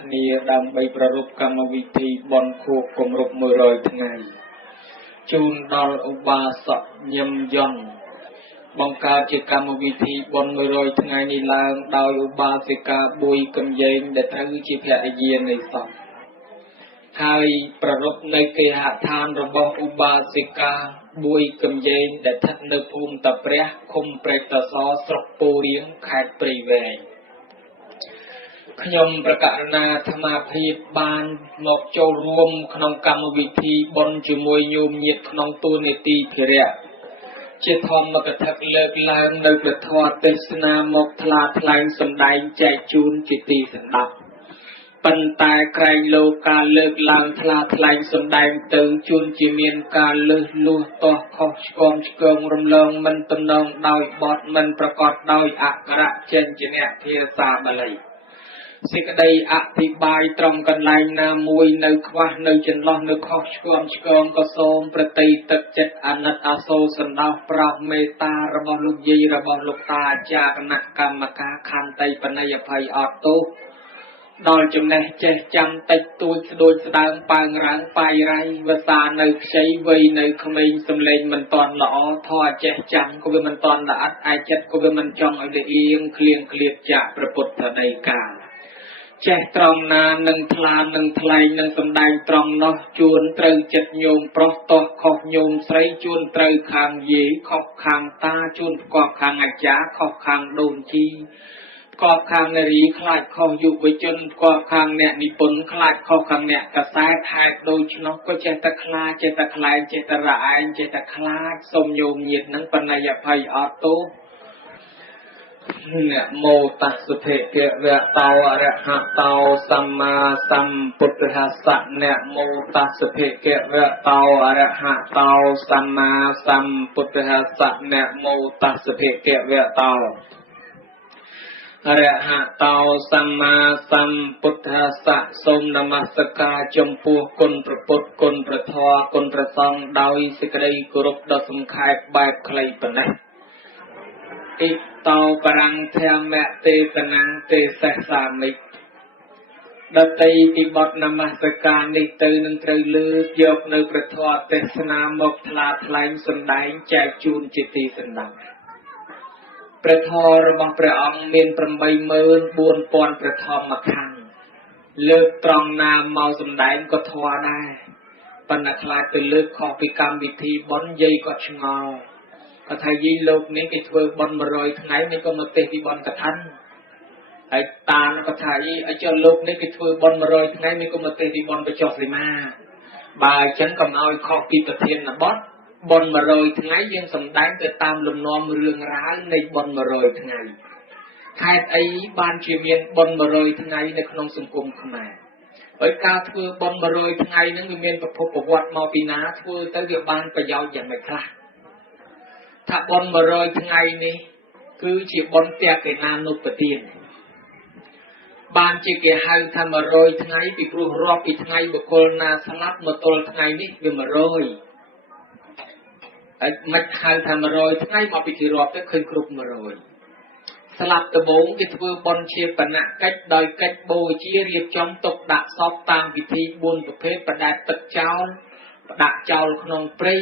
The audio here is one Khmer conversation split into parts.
គ្នាដើម្បីប្រារព្ធកម្មវិធីបុណ្យខួបគម្រប់100ថ្ងៃជូនដល់ឧបាសកញឹមយន្តបង្កើតជាកម្មវិធីបុណ្យ100ថ្ងៃនេះឡើងដោយឧបាសិកាប៊ុយកំយែងដែលត្រូវជាភរិយានៃសពហើយប្រារព្ធនៅគេហដ្ឋានរបស់ឧបាសិកាប៊ុយកំយែងដែលស្ថិតនៅភូមិតាព្រះឃុំព្រែកតាសស្រុកពោធិ៍រៀងខេត្តព្រៃវែងខ្ញុំប្រកាសណាអាត្មាភាពបានមកចូលរួមក្នុងកម្មវិធីបុណ្យជាមួយញោមញាតិក្នុងទូនីតិភិរៈជាធម្មកថាលើកឡើងនៅព្រះធម៌ទេសនាមកថ្លាថ្លែងសម្ដែងចែកជូនជាទីសន្តាប់ប៉ុន្តែក្រែងលោកការលើកឡើងថ្លាថ្លែងសម្ដែងទៅជួនជាមានការលើសលួសទាស់ខុសឆ្គងឆ្គងរំលងមិនទំនងដោយបទមិនប្រកបដោយអក្សរចេញជាអ្នកភាសាបាលីសេចក្តីអធិប្បាយត្រង់កន្លែងណាមួយនៅខ្វះនៅចន្លោះនៅខុសឆ្គងឆ្គងក៏សូមប្រតិទឹកចិត្តអាណិតអាសូរសណ្ដោសប្រោសមេត្តារបស់លោកយាយរបស់លោកតាអាចារ្យគណៈកម្មការខន្តីបណិអភ័យអត់ទោសដល់ចំណេះចេះចាំតិចតួចស្ដួចស្ដើងប៉ើងរាំងបាយរៃវសានៅខ្ចីវ័យនៅក្មេងសំលេងមិនតាន់ល្អធေါ်ចេះចាំក៏វាមិនតាន់ល្អិតឯចិត្តក៏វាមិនចង់ឲ្យលៀងឃ្លៀងឃ្លាតចាក់ព្រះពុទ្ធដីកាចេះត្រង់ណានឹងថ្លានឹងថ្លែងនឹងសម្ដែងត្រង់នោះជួនត្រូវចិត្តញោមប្រុសតោះខុសញោមស្រីជួនត្រូវខាងយាយខុសខាងតាជួនប្រកបខាងអាចារ្យខុសខាងដូនជីប្រកបខាងនារីខ្លាចខុសយុវជនប្រកបខាងអ្នកនិពន្ធខ្លាចខុសខាងអ្នកកសែតហេតុដូច្នោះក៏ចេះតែខ្លាចចេះតែខ្លែងចេះតែរឯងចេះតែខ្លាចសូមញោមញាតិនឹងបណិអភ័យអត់ទោសนะโมตัสสะภะคะวะโตอะระหะโตสัมมาสัมพุทธัสสะนะโมตัสสะภะคะวะโตอะระหะโตสัมมาสัมพุทธัสสะนะโมตัสสะภะคะวะโตอะระหะโตสัมมาสัมพุทธัสสะសូមនមស្ការចំពោះគុណព្រះពុទ្ធគុណព្រះធម៌គុណព្រះសង្ឃដោយសេចក្តីគោរពដ៏សង្ខេបបែបខ្លីប៉ុណ្ណេះអ៊ីតោបរੰធម្មទេសនំទេសសាមិកដតីពីបទនមស្ការនេះទៅនឹងត្រូវលើកយកនៅព្រះធម៌ទេសនាមកថ្លាថ្លែងសម្ដែងចែកជូនជាទីសន្តាប់ព្រះធម៌របស់ព្រះអង្គមាន84000ព្រះធម្មខណ្ឌលើកត្រង់ណាមកសម្ដែងក៏ធម៌ដែរប៉ុន្តែខ្លាចទៅលើកខុសពីកម្មវិធីបុណ្យយាយក៏ឆ្ងល់គាត់ថាយាយលោកនេះគេធ្វើបុណ្យ100ថ្ងៃនេះក៏មកទេសពីបុណ្យកឋិនហើយតាគាត់ថាឲ្យចុះលោកនេះគេធ្វើបុណ្យ100ថ្ងៃនេះក៏មកទេសពីបុណ្យបច្ចុប្បន្នសីមាបើអញ្ចឹងកុំឲ្យខុសពីប្រធានបទបុណ្យ100ថ្ងៃយើងសម្ដែងទៅតាមលំនាំរឿងរ៉ាវនៃបុណ្យ100ថ្ងៃហេតុអីបានជាមានបុណ្យ100ថ្ងៃនៅក្នុងសង្គមខ្មែរហើយការធ្វើបុណ្យ100ថ្ងៃហ្នឹងវាមានប្រភពប្រវត្តិមកពីណាធ្វើទៅវាបានប្រយោជន៍យ៉ាងម៉េចខ្លះថាបុណ្យ100ថ្ងៃនេះគឺជាបុណ្យតេកេណានុបទានបានជាគេហៅថា100ថ្ងៃពីព្រោះរាប់ពីថ្ងៃបុគ្គលណាស្លាប់មកទល់ថ្ងៃនេះវា100ហើយមិនហៅថា100ថ្ងៃមកពីគេរាប់ទៅឃើញគ្រប់100ស្លាប់ដំបូងគេធ្វើបុណ្យជាបណកិច្ចដោយកិច្ចបូជារៀបចំទុកដាក់សពតាមពិធី4ប្រភេទបដាច់ទឹកចោលផ្ដាក់ចោលក្នុងព្រៃ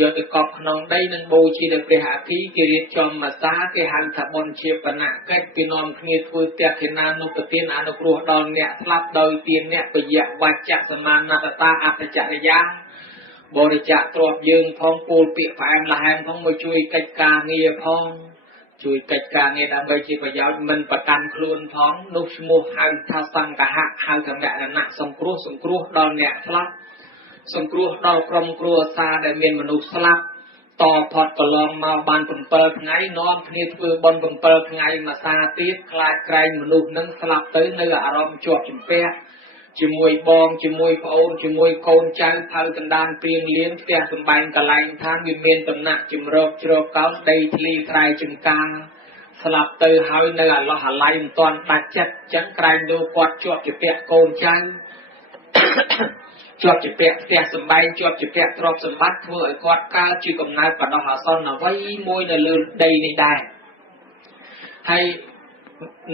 យកទៅកប់ក្នុងដីនឹងបូជាដល់ព្រះអគ្គីគេរៀបចំអាសាគេហៅថាបុណ្យជាបណកិច្ចគេនាំគ្នាធ្វើតេកេណានុបទានអនុគ្រោះដល់អ្នកស្លាប់ដោយទានអ្នកបយៈវច្ចៈសមានតតាអត្តចរិយាបរិច្ចាគទ្រព្យយើងផងពូលពាក្យផ្អែមល្ហែមផងមកជួយកិច្ចការងារផងជួយកិច្ចការងារដើម្បីជាប្រយោជន៍មិនប្រកាន់ខ្លួនផងនោះឈ្មោះហៅថាសង្ឃហៈហៅថាមរណៈសង្គ្រោះដល់អ្នកស្លាប់សង្គ្រោះដល់ក្រុមគ្រួសារដែលមានមនុស្សស្លាប់តផុតកន្លងមកបាន7ថ្ងៃនាំគ្នាធ្វើបុណ្យ7ថ្ងៃមួយសាទៀតខ្លាចក្រែងមនុស្សនឹងស្លាប់ទៅនៅអារម្មណ៍ជាប់ជំពាក់ជាមួយបងជាមួយប្អូនជាមួយកូនចៅផៅកណ្ដាលព្រៀងលៀនផ្ទះសម្បែងកន្លែងឋានវាមានដំណាក់ជំរកជ្រកកោនដីធ្លីស្រែចម្ការស្លាប់ទៅហើយនៅអាឡោះអាឡៃមិនទាន់ដាច់ចិត្តចឹងក្រែងលោកគាត់ជាប់ជំពាក់កូនចៅជាប់ជាពាក់ផ្ទះសម្បែងជាប់ជាពាក់ទ្រព្យសម្បត្តិធ្វើឲ្យគាត់កើតជាកំណើតបដោះអាសន្នអ្វីមួយនៅលើដីនេះដែរហើយ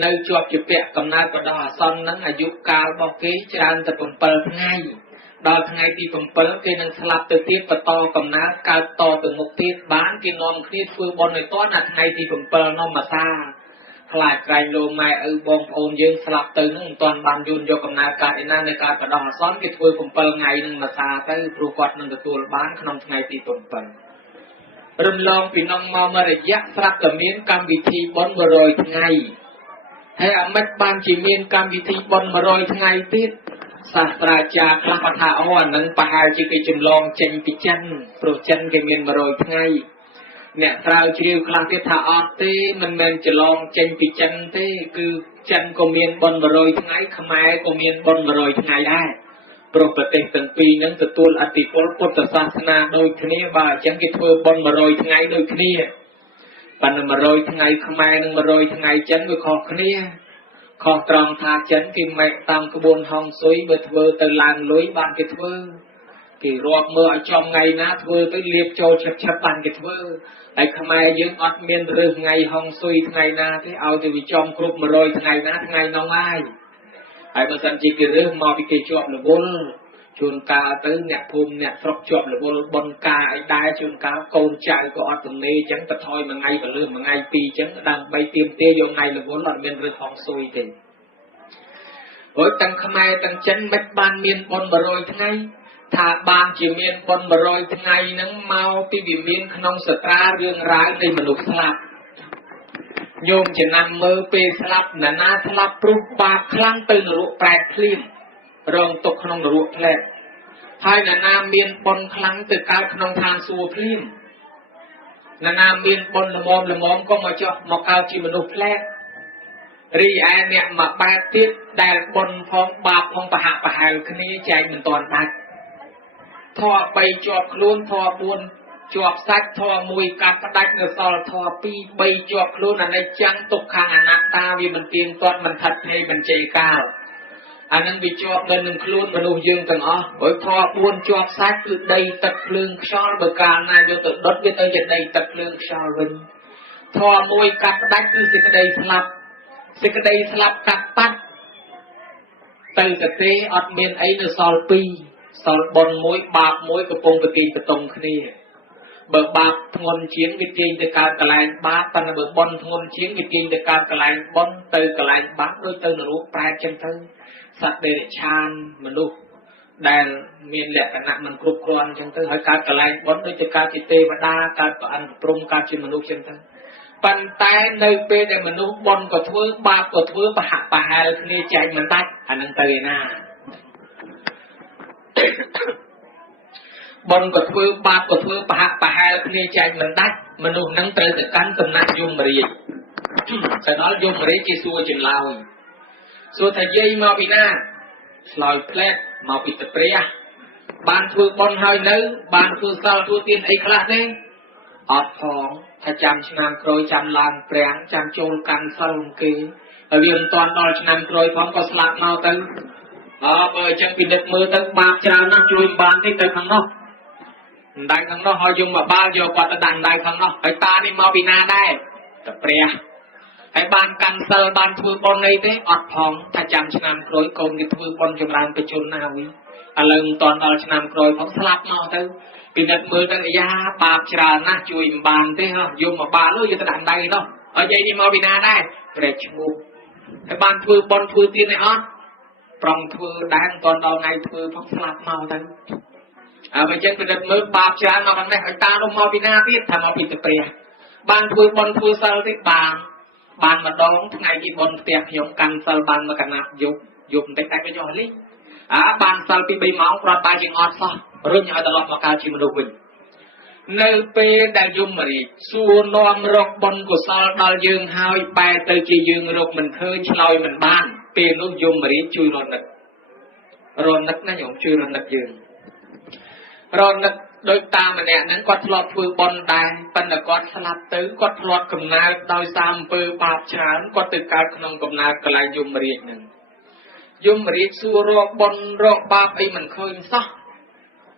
នៅជាប់ជាពាក់កំណើតបដោះអាសន្នហ្នឹងអាយុកាលរបស់គេច្រើនតែ7ថ្ងៃដល់ថ្ងៃទី7គេនឹងស្លាប់ទៅទៀតបន្តកំណើតកើតតទៅមុខទៀតបានគេនាំគ្នាធ្វើបុណ្យឲ្យតដល់ថ្ងៃទី7នោះមកសាខ្លាចក្រែងលោកម៉ែឪបងប្អូនយើងស្លាប់ទៅនឹងមិនទាន់បានយូនយកកំណើតកើតឯណានៅការបដោះអាសន្នគេធ្វើ7ថ្ងៃនឹងមកសាទៅព្រោះគាត់នឹងទទួលបានក្នុងថ្ងៃទី7រំលងពីនំមករយៈស្រាប់តែមានកម្មវិធីបុណ្យ100ថ្ងៃហើយអាមិតបានជាមានកម្មវិធីបុណ្យ100ថ្ងៃទៀតសាស្ត្រាចារ្យខ្លះថាអូអានឹងប្រហែលជាគេចម្លងចេញពីចិនព្រោះចិនគេមាន100ថ្ងៃអ្នកស្រាវជ្រាវខ្លះទៀតថាអត់ទេមិនមែនចម្លងចេញពីចិនទេគឺចិនក៏មានបុណ្យ100ថ្ងៃខ្មែរក៏មានបុណ្យ100ថ្ងៃដែរព្រោះប្រទេសទាំងពីរហ្នឹងទទួលឥទ្ធិពលពុទ្ធសាសនាដូចគ្នាបើអញ្ចឹងគេធ្វើបុណ្យ100ថ្ងៃដូចគ្នាប៉ុន្តែ100ថ្ងៃខ្មែរនិង100ថ្ងៃចិនវាខុសគ្នាខុសត្រង់ថាចិនគេម៉ែកតាមក្បួនហងស៊ុយបើធ្វើទៅឡើងលុយបានគេធ្វើគេរាប់មើលឲ្យចំថ្ងៃណាធ្វើទៅលៀបចូលឆិបបានគេធ្វើហើយខ្មែរយើងអត់មានរើសថ្ងៃហងស៊ុយថ្ងៃណាទេឲ្យទៅវាចំគ្រប់100ថ្ងៃណាថ្ងៃនោះហើយបើសិនជាគេរើសមកពីគេជាប់រវល់ជួនកាលទៅអ្នកភូមិអ្នកស្រុកជាប់រវល់បនការអីដែរជួនកាលកូនចៅក៏អត់ទំនេរអញ្ចឹងទៅថយមួយថ្ងៃទៅលើមួយថ្ងៃពីរអញ្ចឹងដើម្បីទៀមទាយកថ្ងៃរវល់អត់មានរើសហងស៊ុយទេព្រោះទាំងខ្មែរទាំងចិនមិនបានមានបុណ្យ100ថ្ងៃថាបានជាមានបុណ្យ100ថ្ងៃហ្នឹងមកពីវាមានក្នុងសត្រារឿងរ៉ាវនៃមនុស្សស្លាប់ញោមចំណាំមើលពេលស្លាប់ណានាស្លាប់ព្រោះបាបខ្លាំងទៅនរកប្រែតភ្លាមរងទុកក្នុងនរកផ្លែតហើយណានាមានបុណ្យខ្លាំងទៅកើតក្នុងឋានសួគ៌ភ្លាមណានាមានបុណ្យល្មមក៏មកចុះមកកើតជាមនុស្សផ្លែតរីឯអ្នកមកបែបទៀតដែលបុណ្យផងបាបផងប្រហាក់ប្រហែលគ្នាចែកមិនទាន់ដាច់ធម៌3ជាប់ខ្លួនធម៌4ជាប់សាច់ធម៌1កាត់ផ្ដាច់នៅសល់ធម៌2 3ជាប់ខ្លួនអនិច្ចំទុក្ខអនត្តាវាមិនទៀងទាត់មិនថិតថេរមិនជ័យកាលអានឹងវាជាប់នៅនឹងខ្លួនមនុស្សយើងទាំងអស់ព្រោះធម៌4ជាប់សាច់គឺដីទឹកភ្លើងខ្យល់បើកាលណាយកទៅដុតវាទៅជាដីទឹកភ្លើងខ្យល់វិញធម៌1កាត់ផ្ដាច់គឺសេចក្តីស្លាប់សេចក្តីស្លាប់កាត់បាត់ទៅទៅទេអត់មានអីនៅសល់2សល់បុណ្យ1បាប1កំពុងប្រទីបតុងគ្នាបើបាបធ្ងន់ជាងវាទាញទៅកើតកលែងបាបប៉ុន្តែបើបុណ្យធ្ងន់ជាងវាទាញទៅកើតកលែងបុណ្យទៅកលែងបាបដូចទៅនរកប្រែតចឹងទៅសត្វដេរឆានមនុស្សដែលមានលក្ខណៈមិនគ្រប់គ្រាន់ចឹងទៅហើយកើតកលែងបុណ្យដូចទៅកើតជាទេវតាកើតប្រអិនព្រំកើតជាមនុស្សចឹងទៅប៉ុន្តែនៅពេលដែលមនុស្សបុណ្យក៏ធ្វើបាបក៏ធ្វើប្រហាក់ប្រហែលគ្នាចែកមិនដាច់អានឹងទៅឯណាបុណ្យក៏ធ្វើបាបក៏ធ្វើប្រហាក់ប្រហែលគ្នាចែកមិនដាច់មនុស្សនឹងត្រូវទៅកាន់សំណាក់យមរាជទៅដល់យមរាជគេសួរចម្លើយសួរថាយាយមកពីណាឆ្លើយផ្លែកមកពីទឹកព្រះបានធ្វើបុណ្យហើយនៅបានធ្វើសិលធ្វើទានអីខ្លះទេអត់ផងថាចាំឆ្នាំក្រោយចាំឡើងប្រាំងចាំចូលកាន់សិលគេហើយវាមិនតាន់ដល់ឆ្នាំក្រោយផងក៏ស្លាប់មកទៅបើអញ្ចឹងពិនិត្យមើលទៅបាបច្រើនណាស់ជួយបានទេទៅខាងនោះដៃខាងនោះហើយយកមកបាល់យកគាត់ទៅដាក់ដៃខាងនោះហើយតានេះមកពីណាដែរតែព្រះហើយបានកាន់សិលបានធ្វើបុណ្យអីទេអត់ផងថាចាំឆ្នាំក្រោយកូនគេធ្វើបុណ្យចម្រើនបជនណាវិញឥឡូវមិនតាន់ដល់ឆ្នាំក្រោយផងស្លាប់មកទៅពិនិត្យមើលទៅអាយ៉ាបាបច្រើនណាស់ជួយមិនបានទេយកមកបាល់យកទៅដាក់ដៃនោះហើយយាយនេះមកពីណាដែរព្រះឈ្មោះហើយបានធ្វើបុណ្យធ្វើទានឯអត់ប្រងធ្វើដែរមិនតាន់ដល់ថ្ងៃធ្វើផងស្លាប់មកទៅបើចឹងពិនិត្យមើលបាបច្រើនមកខាងនេះហើយតានោះមកពីណាទៀតថាមកពីទឹកព្រះបានធ្វើបុណ្យធ្វើសិលទេបានម្ដងថ្ងៃទីបុណ្យផ្ទះខ្ញុំកាន់សិលបានមកកណាត់យប់បន្តិចតែក៏យកលីបានសិលពី3ម៉ោងប្រត់បាយជាងអត់សោះរុញឲ្យត្រឡប់មកកើតជាមនុស្សវិញនៅពេលដែលយមរាជសួរនាំរកបុណ្យកុសលដល់យើងហើយបែរទៅជាយើងរកមិនឃើញឆ្លើយមិនបានពេលនោះយមរាជជួយរនឹកណាញោមជួយរនឹកយើងរនឹកដោយតាមម្នាក់ហ្នឹងគាត់ធ្លាប់ធ្វើបុណ្យដែរប៉ុន្តែគាត់ស្លាប់ទៅគាត់ធ្លាប់កំណើតដោយសារអំពើបាបច្រើនគាត់ទៅកើតក្នុងកំណើតកន្លែងយមរាជហ្នឹងយមរាជសួររកបុណ្យរកបាបអីមិនឃើញសោះ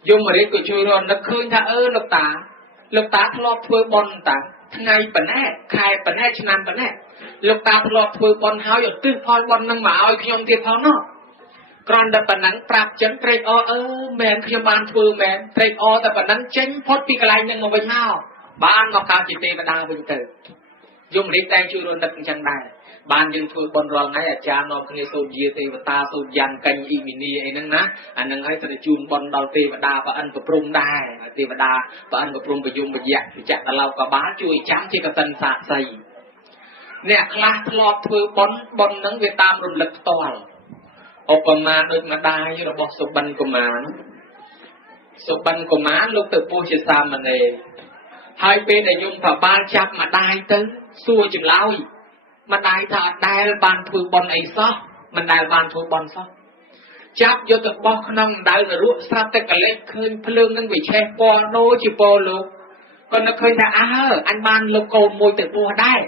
យមរាជក៏ជួយរនឹកឃើញថាលោកតាធ្លាប់ធ្វើបុណ្យតា ngày bẩn nè khai bẩn nè cho nam bẩn nè lúc ta lọt vừa bòn háo ở tư phò bòn năng mà oi khi ông tiệt phò nó còn đợt bẩn nắng prap chấn trade mền khi ban vừa mền tradeแต่bẩn nắng chấn phốt pi cái năng mà bên hao ban ngọc cao chỉ tê và đa bên từ dùng rít tay chui luôn đợt chẳng đài ban dân vừa bòn rong ngay ở cha nó khi sâu dìa tê và ta sâu dàn canh y mini ấy năng ná anh năng ấy từ chun bòn đào tê và đa và ăn và prum đài tê và đa và ăn và prum và dùng và dẹt thì chặt là lau cả bá chui chám chỉ cả tân sạ say nè khla lọt vừa bòn nắng về tam rùm lực toàn ốp mà đôi mà đai như là bọt sụp banh của má lúc từ po chia xa mà nè hai bên để dùng vào ba chắp mà đai tới xua chừng lao mà đai thà đai bàn thua bòn ấy sao mình đai bàn thua bòn sao chắp vô từ bọt nông đai là ruộng sát tới cả lên khơi phơi nâng về che po đôi chỉ po luôn còn nó khơi là anh ban lục cầu môi từ po đai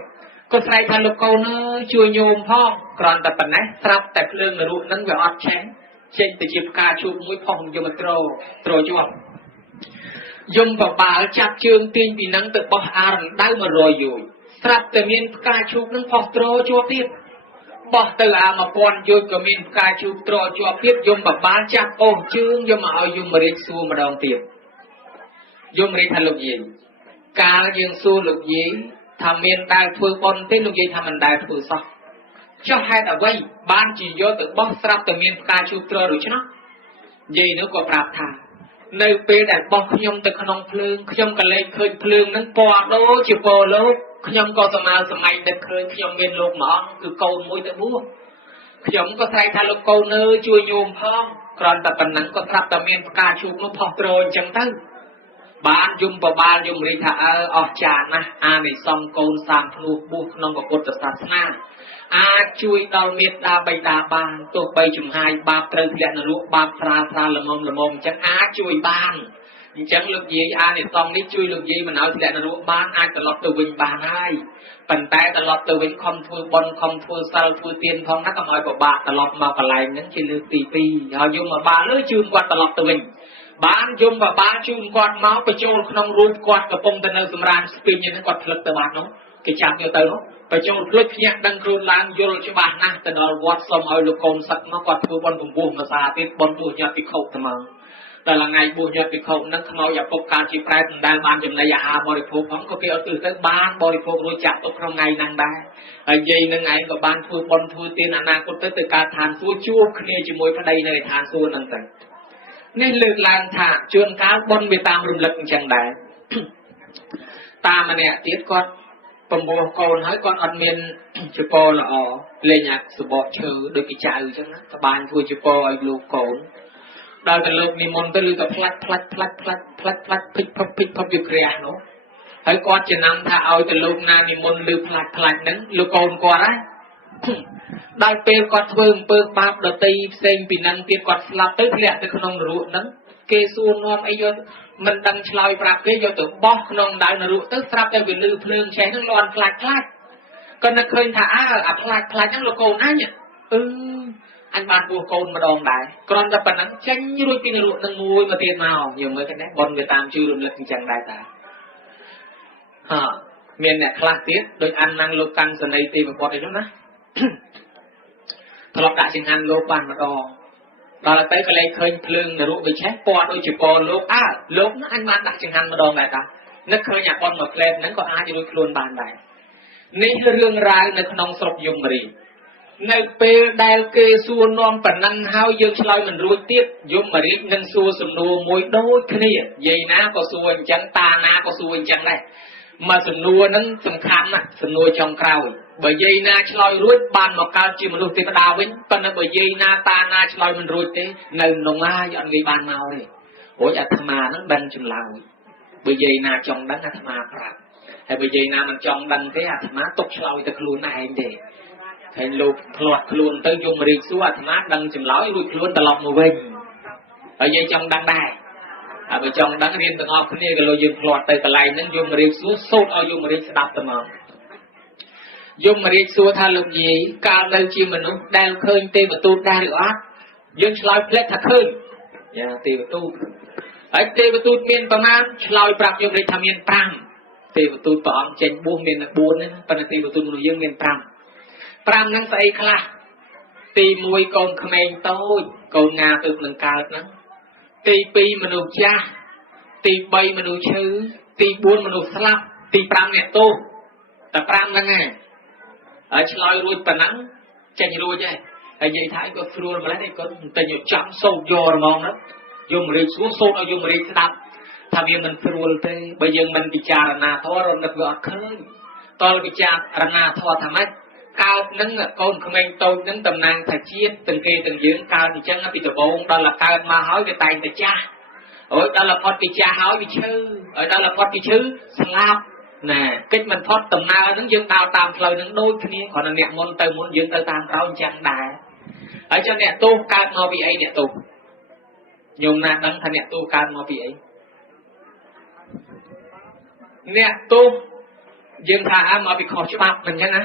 có sai thay lục cầu nó chưa nhôm phong còn tập này sắp tại phơi là ruộng nâng về ọt chén trên từ chiếc ca chụp mũi phong vô mà trôi chưa dùng vào bà chặt chương tin vì nắng từ bỏ ăn đau mà rồi rồi sắp từ miền ca chụp nâng phong trôi chưa tiếp bỏ từ mà pon vô của miền ca chụp trôi chưa tiếp dùng vào bà chặt ô chương dùng mà ao dùng mà đi xua mà đòn tiền dùng đi thành lục gì ca dương xua lục gì thằng miền đại phơi pon tên lục gì thằng mình đại phơi sao cho hai là vậy ban chỉ vô từ bỏ sắp từ miền ca chụp trôi rồi chứ nó gì nữa có prap thà nơi bên đại bọc nhom từ khung phượng nhom cả lên khơi phượng nắng po đố chỉ po lốp nhom có sầm mai được khơi nhom miền lục mỏ cứ câu mũi tới búa nhom có thay thay lục câu nơi chui nhôm phong còn tập tần nắng có sắp tầm miền ca chụp nó phọt rồi chẳng tới ban dùng vào ban dùng đi thả ở trà na này xong câu sang phu buộc non có cột sát na chui đào miệt đa bay đa ban tổ bay chùm hai ba trời lẹn là lúa ba tra là mồm chẳng chui ban chẳng lực gì này xong đi chui lực gì mà nói lẹn là lúa ban từ lọt từ bình ban hai phần tay từ lọt từ bình không thua bon không thua sao thua tiền không nó có nói của bà từ lọt mà còn lại những chỉ lừa tì họ dùng mà bà lưỡi chun qua từ lọt từ bình bán dùng và bán chun quạt máuไปโจรក្នុងរូបគាត់កំពុងតែនៅសម្រានស្ពីញហ្នឹងគាត់ផ្លឹកទៅបាត់នោះគេចាប់យកទៅនោះไปโจรផ្លឹកភ្ញាក់ដឹងខ្លួនឡើងយល់ច្បាស់ណាស់ទៅដល់វត្តសុំឲ្យលោកកូនសឹកមកគាត់ធ្វើបន់កម្ពស់ភាសាទៀតបន់ទោះញាតិភិក្ខុត្មងតែละថ្ងៃបុស្សញាតិភិក្ខុហ្នឹងខ្មោចឪពុកការជាប្រែមិនដែលបានចំណីអាហារបរិភោគផងក៏គេឲ្យទិសទៅបានបរិភោគរួចចាក់ទុកក្នុងថ្ងៃហ្នឹងដែរហើយយាយនឹងឯងក៏បានធ្វើបន់ធ្វើទានអនាគតទៅការឋានសួគ៌ជួបគ្នាជាមួយប្តីនៅឋានសួគ៌ហ្នឹងទៅនេះលើកឡើងថាជួនកាលបន់វាតាមរំលឹកអញ្ចឹងដែរតាមម្នាក់ទៀតគាត់បំពោះកូនហើយគាត់អត់មានជប៉ុនល្អលេងអាសបកឈើដូចគេចៅអញ្ចឹងណាក្បានធ្វើជប៉ុនឲ្យលោកកូនដល់តែលោកនិមន្តទៅឬក៏ផ្លាច់ភិចភពវាក្រាស់នោះហើយគាត់ចំណាំថាឲ្យទៅលោកណានិមន្តឬផ្លាច់ហ្នឹងលោកកូនគាត់ណាដល់ពេលគាត់ធ្វើអំពើបាបដតីផ្សេងពីនឹងទៀតគាត់ស្លាប់ទៅធ្លាក់ទៅក្នុងនរកហ្នឹងគេសួរនាំអីយកមិនដឹងឆ្លើយប្រាប់គេយកទៅបោះក្នុងដៅនរកទៅស្រាប់តែវាលឺភ្លើងឆេះហ្នឹងលាន់ខ្លាច់ក៏នឹកឃើញថាអាខ្លាច់ហ្នឹងលោកកូនអញអញបានពោះកូនម្ដងដែរគ្រាន់តែប៉ុណ្ណឹងចេញរួចពីនរកហ្នឹងមួយមកទៀតមកយើងមើលគ្នាបនវាតាមជឿរំលឹកអញ្ចឹងដែរតាមានអ្នកខ្លះទៀតដូចអានណាំងលោកកាន់សនីទេវបុត្រអីនោះណាធ្លាប់ដាក់ចង្ហាន់លោកបានម្ដងដល់ទៅក៏លែងឃើញភ្លើងនរកវាឆេះពណ៌ដូចជាពណ៌លោកលោកណាអញបានដាក់ចង្ហាន់ម្ដងដែរតានឹកឃើញអាប៉ុនមួយផ្លែតហ្នឹងក៏អាចរួចខ្លួនបានដែរនេះរឿងរ៉ាវនៅក្នុងស្រុកយមរីនៅពេលដែលគេសួរនាំប៉ុណ្ណឹងហើយយើងឆ្លើយមិនរួចទៀតយមរីនឹងសួរសំណួរមួយដូចគ្នាយាយណាក៏សួរអញ្ចឹងតាណាក៏សួរអញ្ចឹងដែរមកសំណួរហ្នឹងសំខាន់ណាស់សំណួរចុងក្រោយបើយាយណាឆ្លើយរួចបានមកកើតជាមនុស្សទេវតាវិញប៉ុន្តែបើយាយណាតាណាឆ្លើយមិនរួចទេនៅក្នុងហើយអត់ងាយបានមកទេព្រោះអាត្មាហ្នឹងដឹងចម្លើយបើយាយណាចង់ដឹងអាត្មាប្រាប់ហើយបើយាយណាមិនចង់ដឹងទេអាត្មាទុកឆ្លើយទៅខ្លួនឯងទេហើយលោកផ្លាត់ខ្លួនទៅយមរាជសួរអាត្មាដឹងចម្លើយរួចខ្លួនត្រឡប់មកវិញហើយយាយចង់ដឹងដែរហើយបើចង់ដឹងរៀនទាំងអស់គ្នាក៏លោកយើងផ្លាត់ទៅកន្លែងហ្នឹងយមរាជសួរសូត្រឲ្យយមរាជស្ដាប់ទៅមកយមរាជសួរថាលោកយាយកាលនៅជាមនុស្សដែលឃើញទេវទូតដែរឬអត់យើងឆ្លើយផ្លែកថាឃើញទេវទូតហើយទេវទូតមានប្រមាណឆ្លើយប្រាប់យមរាជថាមាន5 ទីបទូព្រះអង្គចេញបួសមាន4ណាប៉ុន្តែទីបទូមនុស្សយើងមាន5ហ្នឹងស្អីខ្លះទី1កូនក្មេងតូចកូនងាទើបនឹងកើតហ្នឹងទី2មនុស្សចាស់ទី3មនុស្សឈឺទី4មនុស្សស្លាប់ទី5អ្នកទោសតែ5ហ្នឹងឯងហើយឆ្លើយរួចប៉ុណ្ណឹងចេញរួចហើយហើយនិយាយថាគាត់ស្រួលម្ល៉េះនេះគាត់តែយកចាំសូត្រយករហ្មងណាយមរាជស្រួលសូត្រឲ្យយមរាជស្ដាប់ថាវាមិនស្រួលទេបើយើងមិនពិចារណាធម៌រនឹកវាអត់ឃើញតលពិចារណាធម៌ថាម៉េចកើតនឹងកូនក្មេងតូចនឹងតំណាងថាជាតិទាំងគេទាំងយើងកើតអញ្ចឹងពីដំបូងដល់តែកើតមកហើយវាតែងតែចាស់អូយដល់តែផុតពីចាស់ហើយវាឈឺហើយដល់តែផុតពីឈឺស្លាប់ណាកិច្ចមិនផុតដំណើរហ្នឹងយើងដើរតាមផ្លូវហ្នឹងដូចគ្នាគ្រាន់តែអ្នកមុនទៅមុនយើងទៅតាមក្រោយអញ្ចឹងដែរហើយចឹងអ្នកទោសកើតមកពីអីអ្នកទោសញោមណាដឹងថាអ្នកទោសកើតមកពីអីអ្នកទោសយើងថាមកពីខុសច្បាប់មិនចឹងណា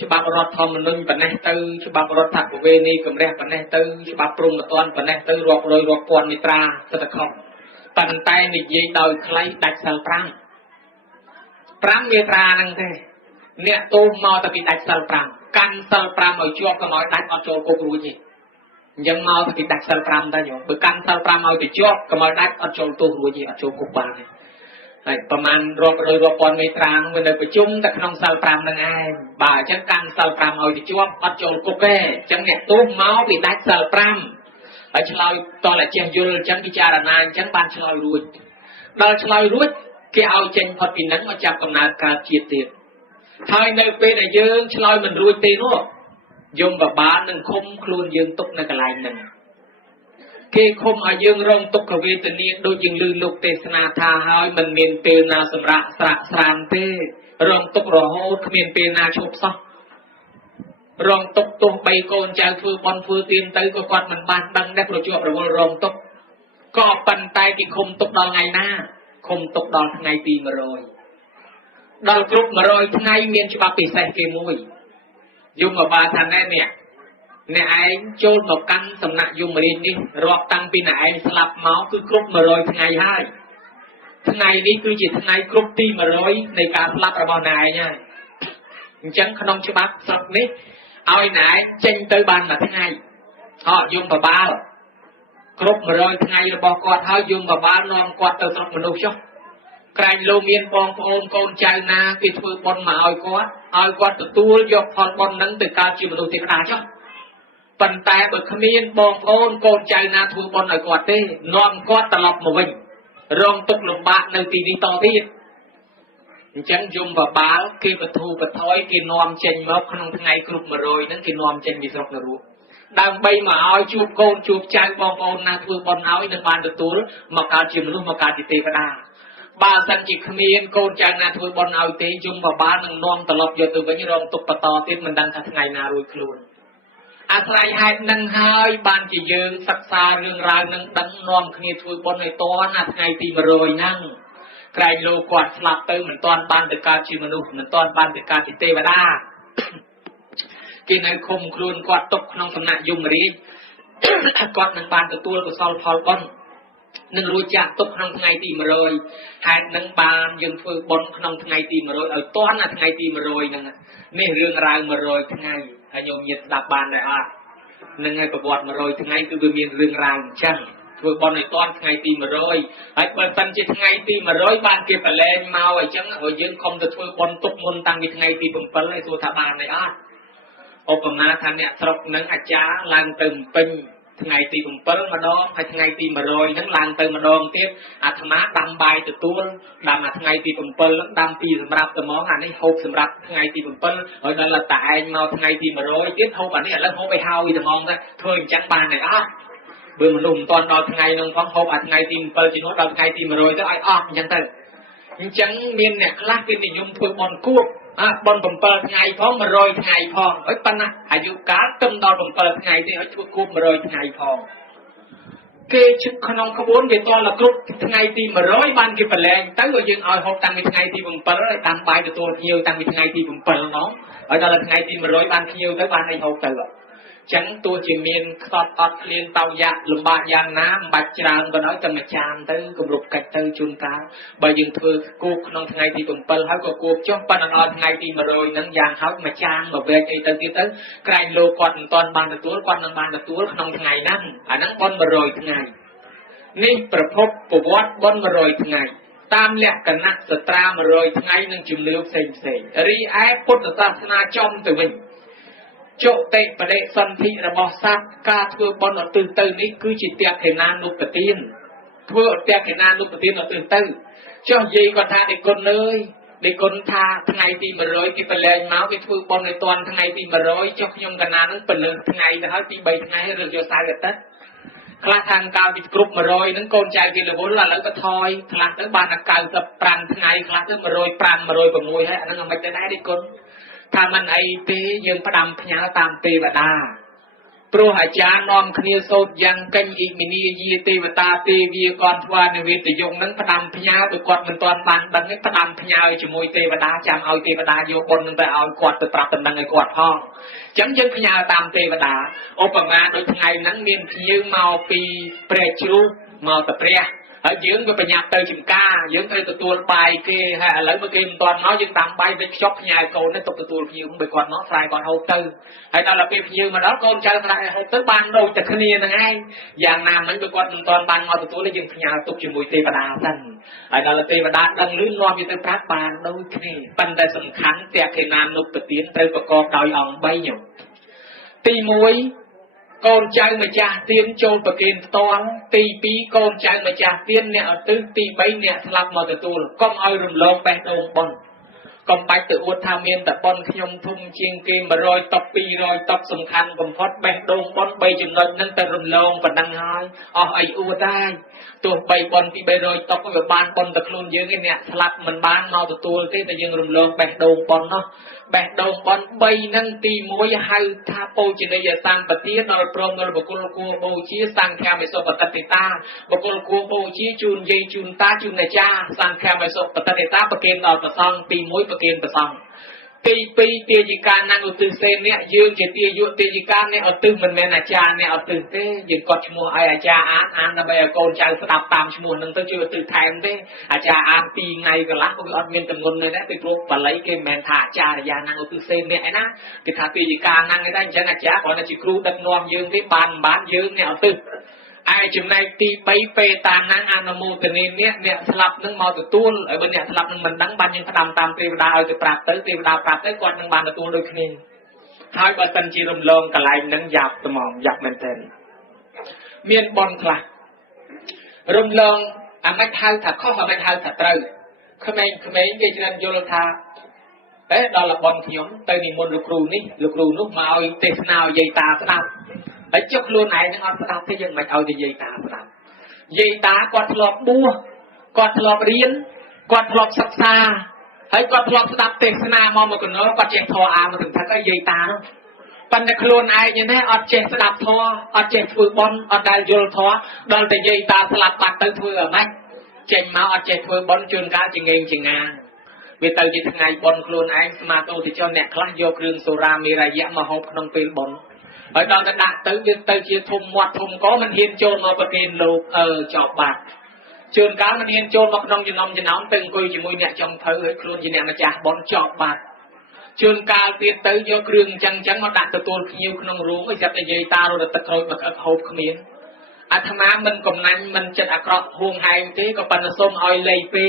ច្បាប់រដ្ឋធម្មនុញ្ញប៉ុណ្ណេះទៅច្បាប់រដ្ឋប្រវេណីកម្រះប៉ុណ្ណេះទៅច្បាប់ព្រំប្រទានប៉ុណ្ណេះទៅរាប់រយរាប់ពាន់មេត្រាសិទ្ធិខុសប៉ុន្តែនិយាយដោយខ្លីដាច់សិល5មេត្រាហ្នឹងទេអ្នកទោសមកតែពីដាច់សិល5កាន់សិល5ឲ្យជាប់កុំឲ្យដាច់អត់ចូលគុករួចទេអញ្ចឹងមកតែពីដាច់សិល5ដែរយោបើកាន់សិល5ឲ្យទៅជាប់កុំឲ្យដាច់អត់ចូលទោសរួចទេអត់ចូលគុកបានទេហើយប្រហែលរាប់រយរាប់ពាន់មេត្រាហ្នឹងវានៅប្រជុំតែក្នុងសិល5ហ្នឹងឯងបើអញ្ចឹងកាន់សិល5ឲ្យទៅជាប់អត់ចូលគុកទេអញ្ចឹងអ្នកទោសមកពីដាច់សិល5ហើយឆ្លើយតតែចេះយល់អញ្ចឹងពិចារណាអញ្ចឹងបានឆ្លើយរួចដល់ឆ្លើយរួចគេឲ្យចេញផុតពីហ្នឹងមកចាប់កំណើតកើតជាតិទៀតហើយនៅពេលដែលយើងឆ្លើយមិនរួចទេនោះយមបបាលនឹងឃុំខ្លួនយើងទុកនៅកន្លែងហ្នឹងគេឃុំឲ្យយើងរងទុក្ខវេទនាដូចយើងឮលោកទេសនាថាហើយមិនមានពេលណាសម្រាប់ស្រាក់ស្រានទេរងទុក្ខរហូតគ្មានពេលណាឈប់សោះរងទុក្ខទោះបីកូនចៅធ្វើបន់ធ្វើទានទៅក៏គាត់មិនបានដឹងដែរប្រជាប់រវល់រងទុក្ខក៏ប៉ុន្តែគេឃុំទុក្ខដល់ថ្ងៃណាឃុំទុក្ខដល់ថ្ងៃទី100ដល់គ្រប់100ថ្ងៃមានច្បាប់ពិសេសគេមួយយមបាលថាណែអ្នកឯងចូលមកកាន់សំណាក់យមរាជនេះរាប់តាំងពីអ្នកឯងស្លាប់មកគឺគ្រប់100ថ្ងៃហើយថ្ងៃនេះគឺជាថ្ងៃគ្រប់ទី100នៃការស្លាប់របស់អ្នកឯងហើយអញ្ចឹងក្នុងច្បាប់ស្រុកនេះឲ្យអ្នកឯងចេញទៅបានមួយថ្ងៃហ៎យមបាលគ្រប់100ថ្ងៃរបស់គាត់ហើយយមបាលនាំគាត់ទៅស្រុកមនុស្សចុះក្រែងលោកមានបងប្អូនកូនចៅណាគេធ្វើបុណ្យមកឲ្យគាត់ទទួលយកផលបុណ្យហ្នឹងទៅកើតជាមនុស្សទេវតាចុះប៉ុន្តែបើគ្មានបងប្អូនកូនចៅណាធ្វើបុណ្យឲ្យគាត់ទេនាំគាត់ត្រឡប់មកវិញរងទុក្ខលំបាកនៅទីនេះតទៀតអញ្ចឹងយមបាលគេបធូបថយគេនាំចេញមកក្នុងថ្ងៃគ្រប់100ហ្នឹងគេនាំចេញពីស្រុកនរកដើម្បីមកឲ្យជួបកូនជួបចៅបងប្អូនណាធ្វើបុណ្យឲ្យនឹងបានទទួលមកកើតជាមនុស្សមកកើតជាទេវតាបើសិនជាគ្មានកូនចៅណាធ្វើបុណ្យឲ្យទេយមបាលនឹងនាំត្រឡប់យកទៅវិញរងទុក្ខបន្តទៀតមិនដឹងថាថ្ងៃណារួចខ្លួនអាស្រ័យហេតុនឹងហើយបានជាយើងសិក្សារឿងរ៉ាវនឹងដឹងនាំគ្នាធ្វើបុណ្យឲ្យតណាថ្ងៃទី100ហ្នឹងក្រែងលោកគាត់ស្លាប់ទៅមិនទាន់បានទៅកើតជាមនុស្សមិនទាន់បានទៅកើតជាទេវតាគេនៅឃុំខ្លួនគាត់ទុកក្នុងសំណាក់យមរាជគាត់នឹងបានទទួលកុសលផលបុណ្យនឹងរួចចាក់ទុកក្នុងថ្ងៃទី100ហេតុនឹងបានយើងធ្វើបុណ្យក្នុងថ្ងៃទី100ឲ្យតន់ណាថ្ងៃទី100ហ្នឹងនេះរឿងរ៉ាវ100ថ្ងៃហើយញោមញាតិស្ដាប់បានដែរអត់នឹងឲ្យប្រវត្តិ100ថ្ងៃគឺវាមានរឿងរ៉ាវអញ្ចឹងធ្វើបុណ្យឲ្យតន់ថ្ងៃទី100ហើយបើសិនជាថ្ងៃទី100បានគេប្រឡែងមកអញ្ចឹងឲ្យយើងខំទៅធ្វើបុណ្យទុកមុនតាំងពីថ្ងៃទី7ហើយសួរថាបានដែរអត់ឧបមាថាអ្នកស្រុកនឹងអាចារ្យឡើងទៅពេញថ្ងៃទី7ម្ដងហើយថ្ងៃទី100ហ្នឹងឡើងទៅម្ដងទៀតអាត្មាដាំបាយទទួលដាំអាថ្ងៃទី7ដាំពីសម្រាប់ត្មងអានេះហូបសម្រាប់ថ្ងៃទី7ហើយដល់តែឯងមកថ្ងៃទី100ទៀតហូបអានេះឥឡូវហូបឲ្យហើយត្មងទៅធ្វើអញ្ចឹងបានដែរអត់បើមនុស្សមិនទាន់ដល់ថ្ងៃហ្នឹងផងហូបអាថ្ងៃទី7ជំនួសដល់ថ្ងៃទី100ទៅឲ្យអស់អញ្ចឹងទៅអញ្ចឹងមានអ្នកខ្លះគេនិយមធ្វើបន់គួបបុណ្យ7ថ្ងៃផង100ថ្ងៃផងហើយប៉ុន្តែអាយុកាលទៅដល់7ថ្ងៃទេឲ្យធ្វើគួប100ថ្ងៃផងគេជិះក្នុងក្បួនវាតល់គ្រប់ថ្ងៃទី100បានគេប្រឡែងទៅឲ្យយើងឲ្យហូបតាំងពីថ្ងៃទី7ហើយដាំបាយទទួលភ្ញៀវតាំងពីថ្ងៃទី7ហ្មងហើយដល់ថ្ងៃទី100បានភ្ញៀវទៅបានឲ្យហូបទៅ chẳng tôi chỉ miền khọt ọt liên tàu dạ lùm bạc giang ná bạch tràng và nói tầm chạm tới cùng lục cách tới chun cáo bởi dừng thừa cuộc nông ngày thì tụm pel háo của cuộc chốt pan on ngày thì mà rồi nắng giang háo mà trang mà về cái tới cái lô quạt toàn bàn được túa quan nông bàn được túa nông ngày nắng nắng bon mà rồi ngàyนี่ประพบประวัติบนมาโรยทั้งไงตามแหลกกันนักสตรามาโรยทั้งไงนั่งจุมเลือกเซ็งเซ็งรีไอพุทธศาสนาจอมตัวmìnhโจเตะประเดสันธิระบอบซักกาทั่วบนอตื่นตื่นนี้คือจิตเตียเขนานุปตินทั่วเตียเขนานุปตินอตื่นตื่นเจ้าเย่ก็ท่าเด็กคนเลยเด็กคนท่าทั้งไงตีมาโรยที่เป็นแรงเมาส์ไปทั่วบนในตอนทั้งไงตีมาโรยเจ้าขยมกันนานั่งเป็นเลยทั้งไงแต่เขาตีใบทั้งไงให้เรื่องโยสายกันตัดคลาทางกาวติดกรุบมาโรยนั่งโกนใจกินเลยบนละแล้วก็ทอยคลาทั้งบานกาวกับปรันทั้งไงคลาทั้งมาโรยปรันมาโรยแบบมวยให้อันนั้นไม่จะได้เด็กคนถ้ามันไอเตยังประดำพญาตามเตวดาโปรหาจารย์นอมคเนียโซดยังกันอีกมินียีเตวตาเตวีกรทวานเวทยงนั้นประดำพญาตัวกอดมันตอนบานดังนี้ประดำพญาจมวยเตวดาจำเอาเทวดาโยบนนึงไปเอากอดไปปรับตันดังไอกอดห้องจังยังพญาตามเทวดาโอปมาโดยไงนั้นเมียนยืงเมาปีเปรชูเมาตะเปรียยืงก็ไปหยับเตยจิมก้ายืงเตยตัวใบเกฮะแล้วเมื่อกี้ตอนน้อยยืงตามใบไปช็อปยายโกนนั่นตกตัวยืงไปก่อนน้องฟรายก่อนเอาเตยไอ้ตอนเราไปยืงมาแล้วโกนใจอะไรเอาเตยบานโดนจากคณียังไงอย่างน้ำมันไปก่อนตอนบานงอตัวแล้วยืงพญาตกจมูกเทวดาสั่นไอ้ตอนเราเทวดาดังลื่นลอยอยู่ในพระบานโดนคณีปัญญาสำคัญแต่เขนานนุปตินเตยประกอบดอยอ่องใบหยกตีมวยโกนใจมาจากเตียนโจประเกณฑ์ตอนตีปีโกนใจมาจากเตียนเนี่ยตื้อตีใบเนี่ยสลับมาแต่ตัวก็เอารุมลงไปตรงบนก็ไปtựอุทามีนแต่บนขยมทุ่มเชียงเกมมารอยตบปีรอยตบสำคัญผมพอดแบงตรงบนใบจำนวนนั้นแต่รุมลงปนังหายอ๋อไออุได้ตัวใบบนที่ใบรอยตบก็แบบบานบนตะคลุนเยอะเนี่ยสลับมันบานมาแต่ตัวที่แต่ยังรุมลงแบงตรงบนเนาะแบกดงบอลใบนั่งตีมวยให้ท่าโปจินยาสังปฏินอร์พรมนอร์บกุลกูโบชีสังแคมไมโซปตติตาบกุลกูโบชีจูนเยจูนตาจูนเนจาสังแคมไมโซปตติตาประเกณฑ์อร์ประซองตีมวยประเกณฑ์ประซองตีปีเตียจิการนั่งอุตเซนเนี่ยยืนเจตียุเตียจิการเนี่ยอุตมันแม่อาจารย์เนี่ยอุตเต้ยืนกอดชมัวไออาจารย์อ่านระบายโกนใจสดับตามชมัวนั่งตั้งชื่อตื่นแทนเต้อาจารย์อ่านตีไงก็ล้างก็อัดเงินจำนวนเลยนะไปปลุกปลายเกมแมนท่าอาจารย์ยานั่งอุตเซนเนี่ยไอ้นะกิจาตีจิการนั่งได้ฉันอาจารย์ก่อนจะครูดักนอมยืนที่บ้านยืนเนี่ยอุตไอจุดในตีใบเปตานั่งอนุโมทนีเนี่ยสลับนั่งมอตัวตู้ไอ้บนเนี่ยสลับนั่งมันดังบันยังพดำตามเทวดาเอาจะปราบเตยเทวดาปราบเตยก่อนนั่งบันตัวโดยคณีท้ายบัตันจีรมลงกระไรนั่งหยาบสมองหยาบแมนเทนเมียนบอลคลารมลงไม่เท่าถักข้อไม่เท่าถักเตยขมิ้นเกจิรันโยลธาเอ๊ะดอลบอลขยมเตยมีมนลูกครูนุ๊กมาเอาเตสนาวใหญ่ตาสนับไอ้เจ้าครูไหนนั่งเอาสนับที่ยังไม่เอาจะใหญ่ตาสนับใหญ่ตากอดถลอกบัวกอดถลอกเรียนกอดถลอกศักษาไอ้กอดถลอกสนับเตสนามองมาก่อนเนาะกอดเจงทออามาถึงทักก็ใหญ่ตาปัญญาครูไหนยังได้อดเจงสนับทออดเจงฝึกบอลอดได้โยลทอดอลแต่ใหญ่ตาสลับปัดเตยเถื่อไหมเจงมาอดเจงฝึกบอลจนการจิงเองจิงงานเวทเตยจะทำไงบอลครูไหนสมาโตที่เจ้าเนี่ยคลาโยกเรื่องสุรามีระยะมาหอบนองเปลบอลไอ้ตอนนั้นเตยเชียทุ่มวัดทุ่มก็มันเฮียนโจรมาประเคนโลกจอบบาดจนการมันเฮียนโจรมาขนมจะน้องตึงกุยจมูกเนี่ยจงเธอให้ครูจะเนี่ยมาจากบอลจอบบาดจนการเตียนเตยโยกเรื่องจังมาดัดตัวคิวขนมรู้ไม่จับแต่ยัยตาเราตะโกนมาเอาหอบขมิ้นอาธนามันกำนันมันจะอักรห่วงหายที่ก็ปันส้มอ้อยเลยเปล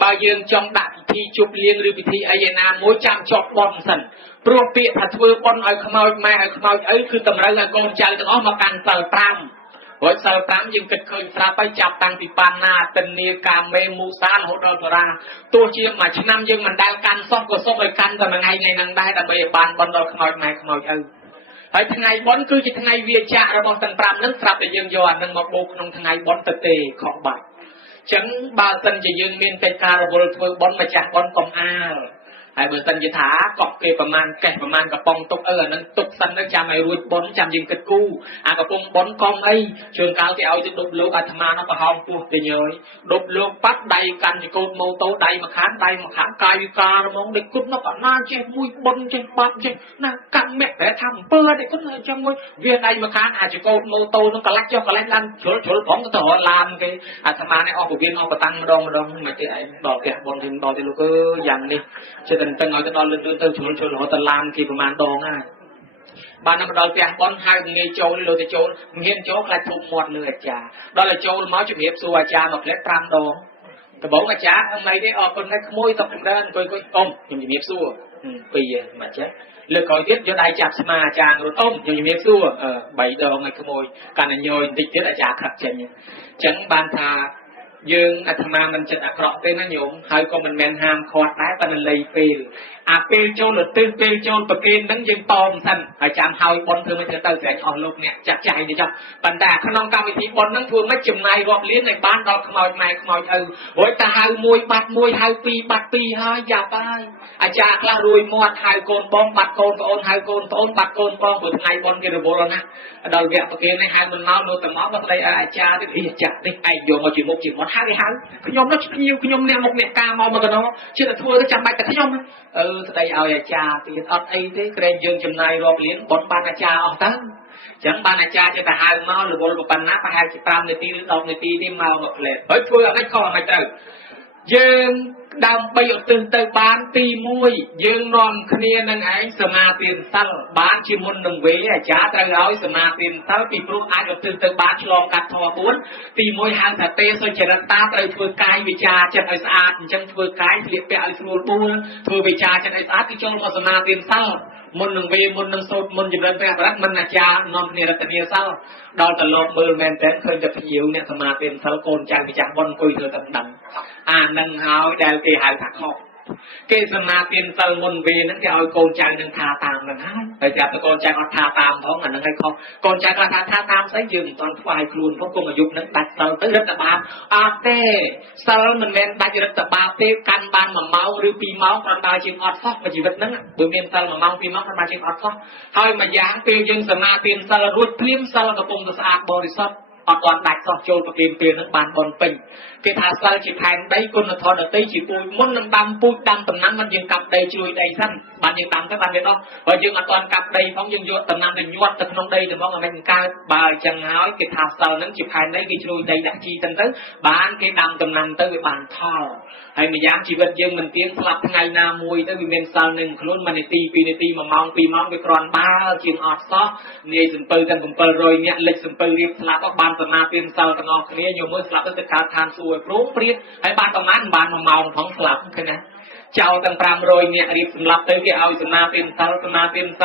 บางยืนจงดัดพิธีจุบเลี้ยงหรือพิธีอายนามวยจำจอบบอลสันโปรเปียถัดเวอร์บอลอ้อยขมอยแม่อ้อยขมอยคือตำราละกอนใจต้องออกมาการสั่งปรำวันสั่งปรำยังเกิดเคยพระไปจับตังติปานาเป็นเนียกาเมมูซานโหดอตราตัวเชี่ยมาชนะยังมันได้การซ่อมก็ซ่อมไปกันแต่มันไงนังได้แต่เบียบานบอลเราขมอยแม่ขมอยไอ้ทางไงบอลคือจะทางไงเวียจ่าเราบอกสั่งปรำนั้นปรับแต่ยังย้อนนั่งมาโบกน้องทางไงบอลเตะของบัตรฉันบาสันจะยังเมียนไปการบอลทัวร์บอลมาจากบอลกองอาไ ហើយបើសិនជាថាកក់គេប្រមាណកេះប្រមាណកំប៉ុងទុកអាហ្នឹងទុកសិនទៅចាំឲ្យរួចប៉ុនចាំយើងគិតគូអាកំពុងប៉ុនកុំអីជួនកាលគេឲ្យទៅដប់លោកអាត្មានោះប្រហោងពោះទៅញយដប់លោកប៉ាត់ដៃកាន់ចកោតម៉ូតូដៃមួយខាងកាយវិការហ្មងដូចគុតនោះក៏ណាចេះមួយប៉ុនចេះបាត់ចេះណាកម្មមេតែថាអំពើតែគុតអញ្ចឹងមួយវាដៃមួយខាងអាចកោតម៉ូតូនោះកលាច់ចុះកលាច់ឡើងជ្រុលផងទៅរត់ឡានគេអាត្មានេះអស់ពវៀនអស់បតាំងម្ដងមិនទេឯងដល់ផ្ទះប៉ុនទៅដល់ទៅលោកអើយយ៉ាងនេះចិត្តតែឲ្យទៅដល់លឿនទៅជ្រុលរត់ទៅឡានគេប្រហែលដងហើយបានមកដល់ផ្ទះប៉ុនហៅងាយចូលលើទៅចូលមិនហ៊ានចូលខ្លាចធុំមាត់លើអាចារ្យដល់ទៅចូលមកជំរាបសួរអាចារ្យមកផ្លែ5ដងដំបងអាចារ្យអីទេអរគុណដែរក្មួយសុខចម្រើនអង្គុយអ៊ំខ្ញុំជំរាបសួរ2មកចេះលើកក្រោយទៀតយកដៃចាប់ស្មាអាចារ្យរត់អ៊ំខ្ញុំជំរាបសួរ3ដងឲ្យក្មួយកាន់តែញយបន្តិចទៀតអាចារ្យខឹកចេញអញ្ចឹងបានថាយើងអាត្មាមិនចិត្តអាក្រក់ទេណាញោមហើយក៏មិនមែនហាមឃាត់ដែរប៉ុន្តែលៃពេលអាពេលចូលលទិសពេលចូលប្រគេនហ្នឹងយើងតមសិនហើយចាំហើយប៉ុនធ្វើមិនទៅស្រេចអស់លោកអ្នកចាក់ចាយទៅចុះប៉ុន្តែក្នុងកម្មវិធីប៉ុនហ្នឹងធ្វើមិនចំណាយរាប់លានឲ្យបានដល់ខ្មោចម៉ែខ្មោចឪរួចតែហៅមួយបាត់មួយហៅពីរបាត់ពីរហើយយ៉ាប់ហើយអាចារ្យខ្លះរួយមាត់ហៅកូនបងបាត់កូនប្អូនហៅកូនប្អូនបាត់កូនបងព្រោះថ្ងៃប៉ុនគេរវល់ណាស់ដល់វគ្គប្រគេននេះហៅមិនមកនោះតែមកបើស្ដីអាចារ្យទៀតអាចារ្យនេះឯងយកមកជាមុខជាមាត់ហៅខ្ញុំនោះភ្ញៀវខ្ញុំអ្នកមុខអ្នកការមកកណ្ដោជឿតែធ្វើទៅចាំបាច់តែខ្ញុំស្ដីឲ្យអាចារ្យទៀតអត់អីទេក្រែងយើងចំណាយរាប់លានបនបានអាចារ្យអស់ទៅចឹងបានអាចារ្យចេះតែហៅមករវល់ប៉ុណ្ណាប្រហែលជា5នាទីឬ10នាទីនេះមកមួយផ្លែហើយធ្វើឲ្យខុសឲ្យទៅយើងដើម្បីឧទ្ទិសទៅបានទី1យើងនាំគ្នានឹងឯងសមាទានសិលបានជាមុននឹងវេអាចារ្យត្រូវឲ្យសមាទានសិលពីព្រោះអាចឧទ្ទិសទៅបានឆ្លងកាត់ធម៌4ទី1ហៅថាទេសុចរិតតាត្រូវធ្វើកាយវិការចិត្តឲ្យស្អាតអញ្ចឹងធ្វើកាយស្លៀកពាក់ឲ្យស្រួលបួលធ្វើវិការចិត្តឲ្យស្អាតគឺចូលមកសមាទានសិលមុននឹងវេមុននឹងសូត្រមុនចម្រើនព្រះបរិត្តមិនអាចារ្យនាំគ្នារតនាសិលដល់ទៅលោកមើលមែនតើឃើញតែភ្ញៀវអ្នកសមាទានសិលកូនចៅម្ចាស់បុណ្យអង្គុយធ្វើតែដឹងអានឹងហើយដែលគេហៅថាខុសគេសមាទានសិលមុនវេហ្នឹងគេឲ្យកូនចៅនឹងថាតាមហ្នឹងហើយតែកូនចៅអត់ថាតាមផងអាហ្នឹងឲ្យខុសកូនចៅគាត់ថាតាមស្អីយើងមិនទាន់ខ្វាយខ្លួនផងគុំអាយុហ្នឹងដាច់សិលទៅរឹតតែបាបអត់ទេសិលមិនមែនដាច់រឹតតែបាបទេកាន់បាន1ម៉ោងឬ2ម៉ោងគ្រាន់តែជាងអត់សោះមួយជីវិតហ្នឹងបើមានសិល1ម៉ោង2ម៉ោងគ្រាន់តែជាងអត់សោះហើយមួយយ៉ាងពេលយើងសមាទានសិលរួចភ្លាមសិលកំពុងតែស្អាតបរិសុទ្ធអត់ទាន់ដាច់សោះចូលប្រគេនពេលហ្នឹងបានបនពេញគេថាសិលជាផែនដីគុណធម៌ដតីជាពូជមុននឹងដាំពូជដាំដំណាំមិនយើងកាប់ដីជួយដីសិនបានយើងដាំទៅបានវាដោះហើយយើងអត់ទាន់កាប់ដីផងយើងយកដំណាំទៅញាត់ទៅក្នុងដីទៅហ្មងឲ្យមិនកើតបើអញ្ចឹងហើយគេថាសិលហ្នឹងជាផែនដីគេជួយដីដាក់ជីទៅបានគេដាំដំណាំទៅវាបានផលហើយម្យ៉ាងជីវិតយើងមិនទៀងស្លាប់ថ្ងៃណាមួយទៅវាមានសិលនឹងខ្លួន1នាទី2នាទី1ម៉ោង2ម៉ោងវាគ្រាន់បើជាងអត់សោះនាយសំពៅទាំង700នាក់លិចសំពៅរៀបស្លាប់ក៏បានសមាទានសិលទាំងអស់គ្នាយកមើលស្លាប់ទៅកើតឋានសួគ៌ព្រមព្រៀតហើយបានប្រមាណបាន1ម៉ោងផងស្លាប់ឃើញណាចោលទាំង500នាក់រៀបសម្លាប់ទៅគេឲ្យសមាទានសិ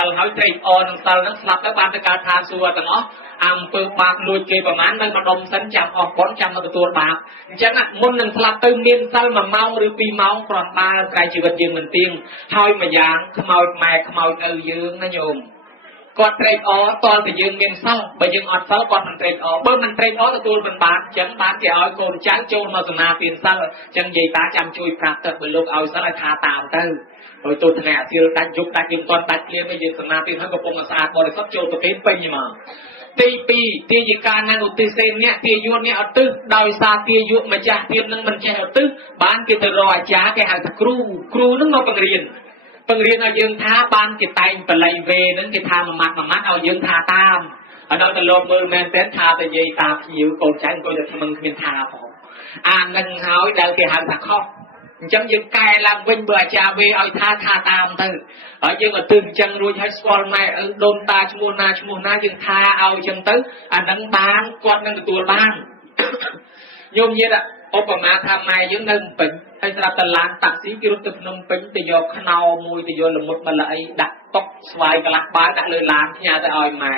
លហើយត្រេកអរនឹងសិលហ្នឹងស្លាប់ទៅបានទៅកើតឋានសួគ៌ទាំងអស់អំពើបាបលួចគេប្រមាណនៅម្ដុំសិនចាំអស់ប៉ុនចាំមកទទួលបាបអញ្ចឹងមុននឹងស្លាប់ទៅមានសិល1ម៉ោងឬ2ម៉ោងគ្រាន់បើក្រៃជីវិតយើងមិនទៀងហើយម្យ៉ាងខ្មោចម៉ែខ្មោចឪយើងណាញោមគាត់ត្រេកអរតលតែយើងមានសិលបើយើងអត់សិលគាត់មិនត្រេកអរបើមិនត្រេកអរទទួលមិនបានអញ្ចឹងបានគេឲ្យកូនចៅចូលមកសមាទានសិលអញ្ចឹងនិយាយតាចាំជួយប្រាប់ទៅបើលោកឲ្យសិលឲ្យថាតាមទៅហើយទោះថ្ងៃអាសៀលដាច់យុគដាច់យើងគាត់ដាច់ភ្លាមយើងសមាទានហើយកំពុងស្អាតបរិសុទ្ធចូលប្រគេនពេញមកទី2ទាយកានឹងឧទ្ទិសសេនអ្នកទាយុអ្នកឧទ្ទិសដោយសារទាយុម្ចាស់ទៀតនឹងមិនចេះឧទ្ទិសបានគេទៅរកអាចារ្យគេហៅថាគ្រូនឹងមកបង្រៀនឲ្យយើងថាបានគេតែងបល័យវេនឹងគេថាមួយម៉ាត់ឲ្យយើងថាតាមហើយដល់ទៅលោកមើលមែនទេថាទៅនិយាយតាភ្ញៀវកូនចៅអង្គុយតែថ្មឹងគ្មានថាផងអានឹងហើយដែលគេហៅថាខុសអញ្ចឹងយើងកែឡើងវិញបើអាចារ្យវេឲ្យថាតាមទៅហើយយើងឧទ្ទិសអញ្ចឹងរួចឲ្យស្គាល់ម៉ែឪដូនតាឈ្មោះណាយើងថាឲ្យអញ្ចឹងទៅអានឹងបានគាត់នឹងទទួលបានញោមញាតិឧបមាថាម៉ែយើងនៅពេញហើយស្រាប់តែឡានតាក់ស៊ីគេរត់ទៅភ្នំពេញទៅយកខ្នោមួយទៅយកលមុតម្ល៉េះដាក់តុកស្វាយកន្លះបាយដាក់លើឡានផ្ញើទៅឲ្យម៉ែ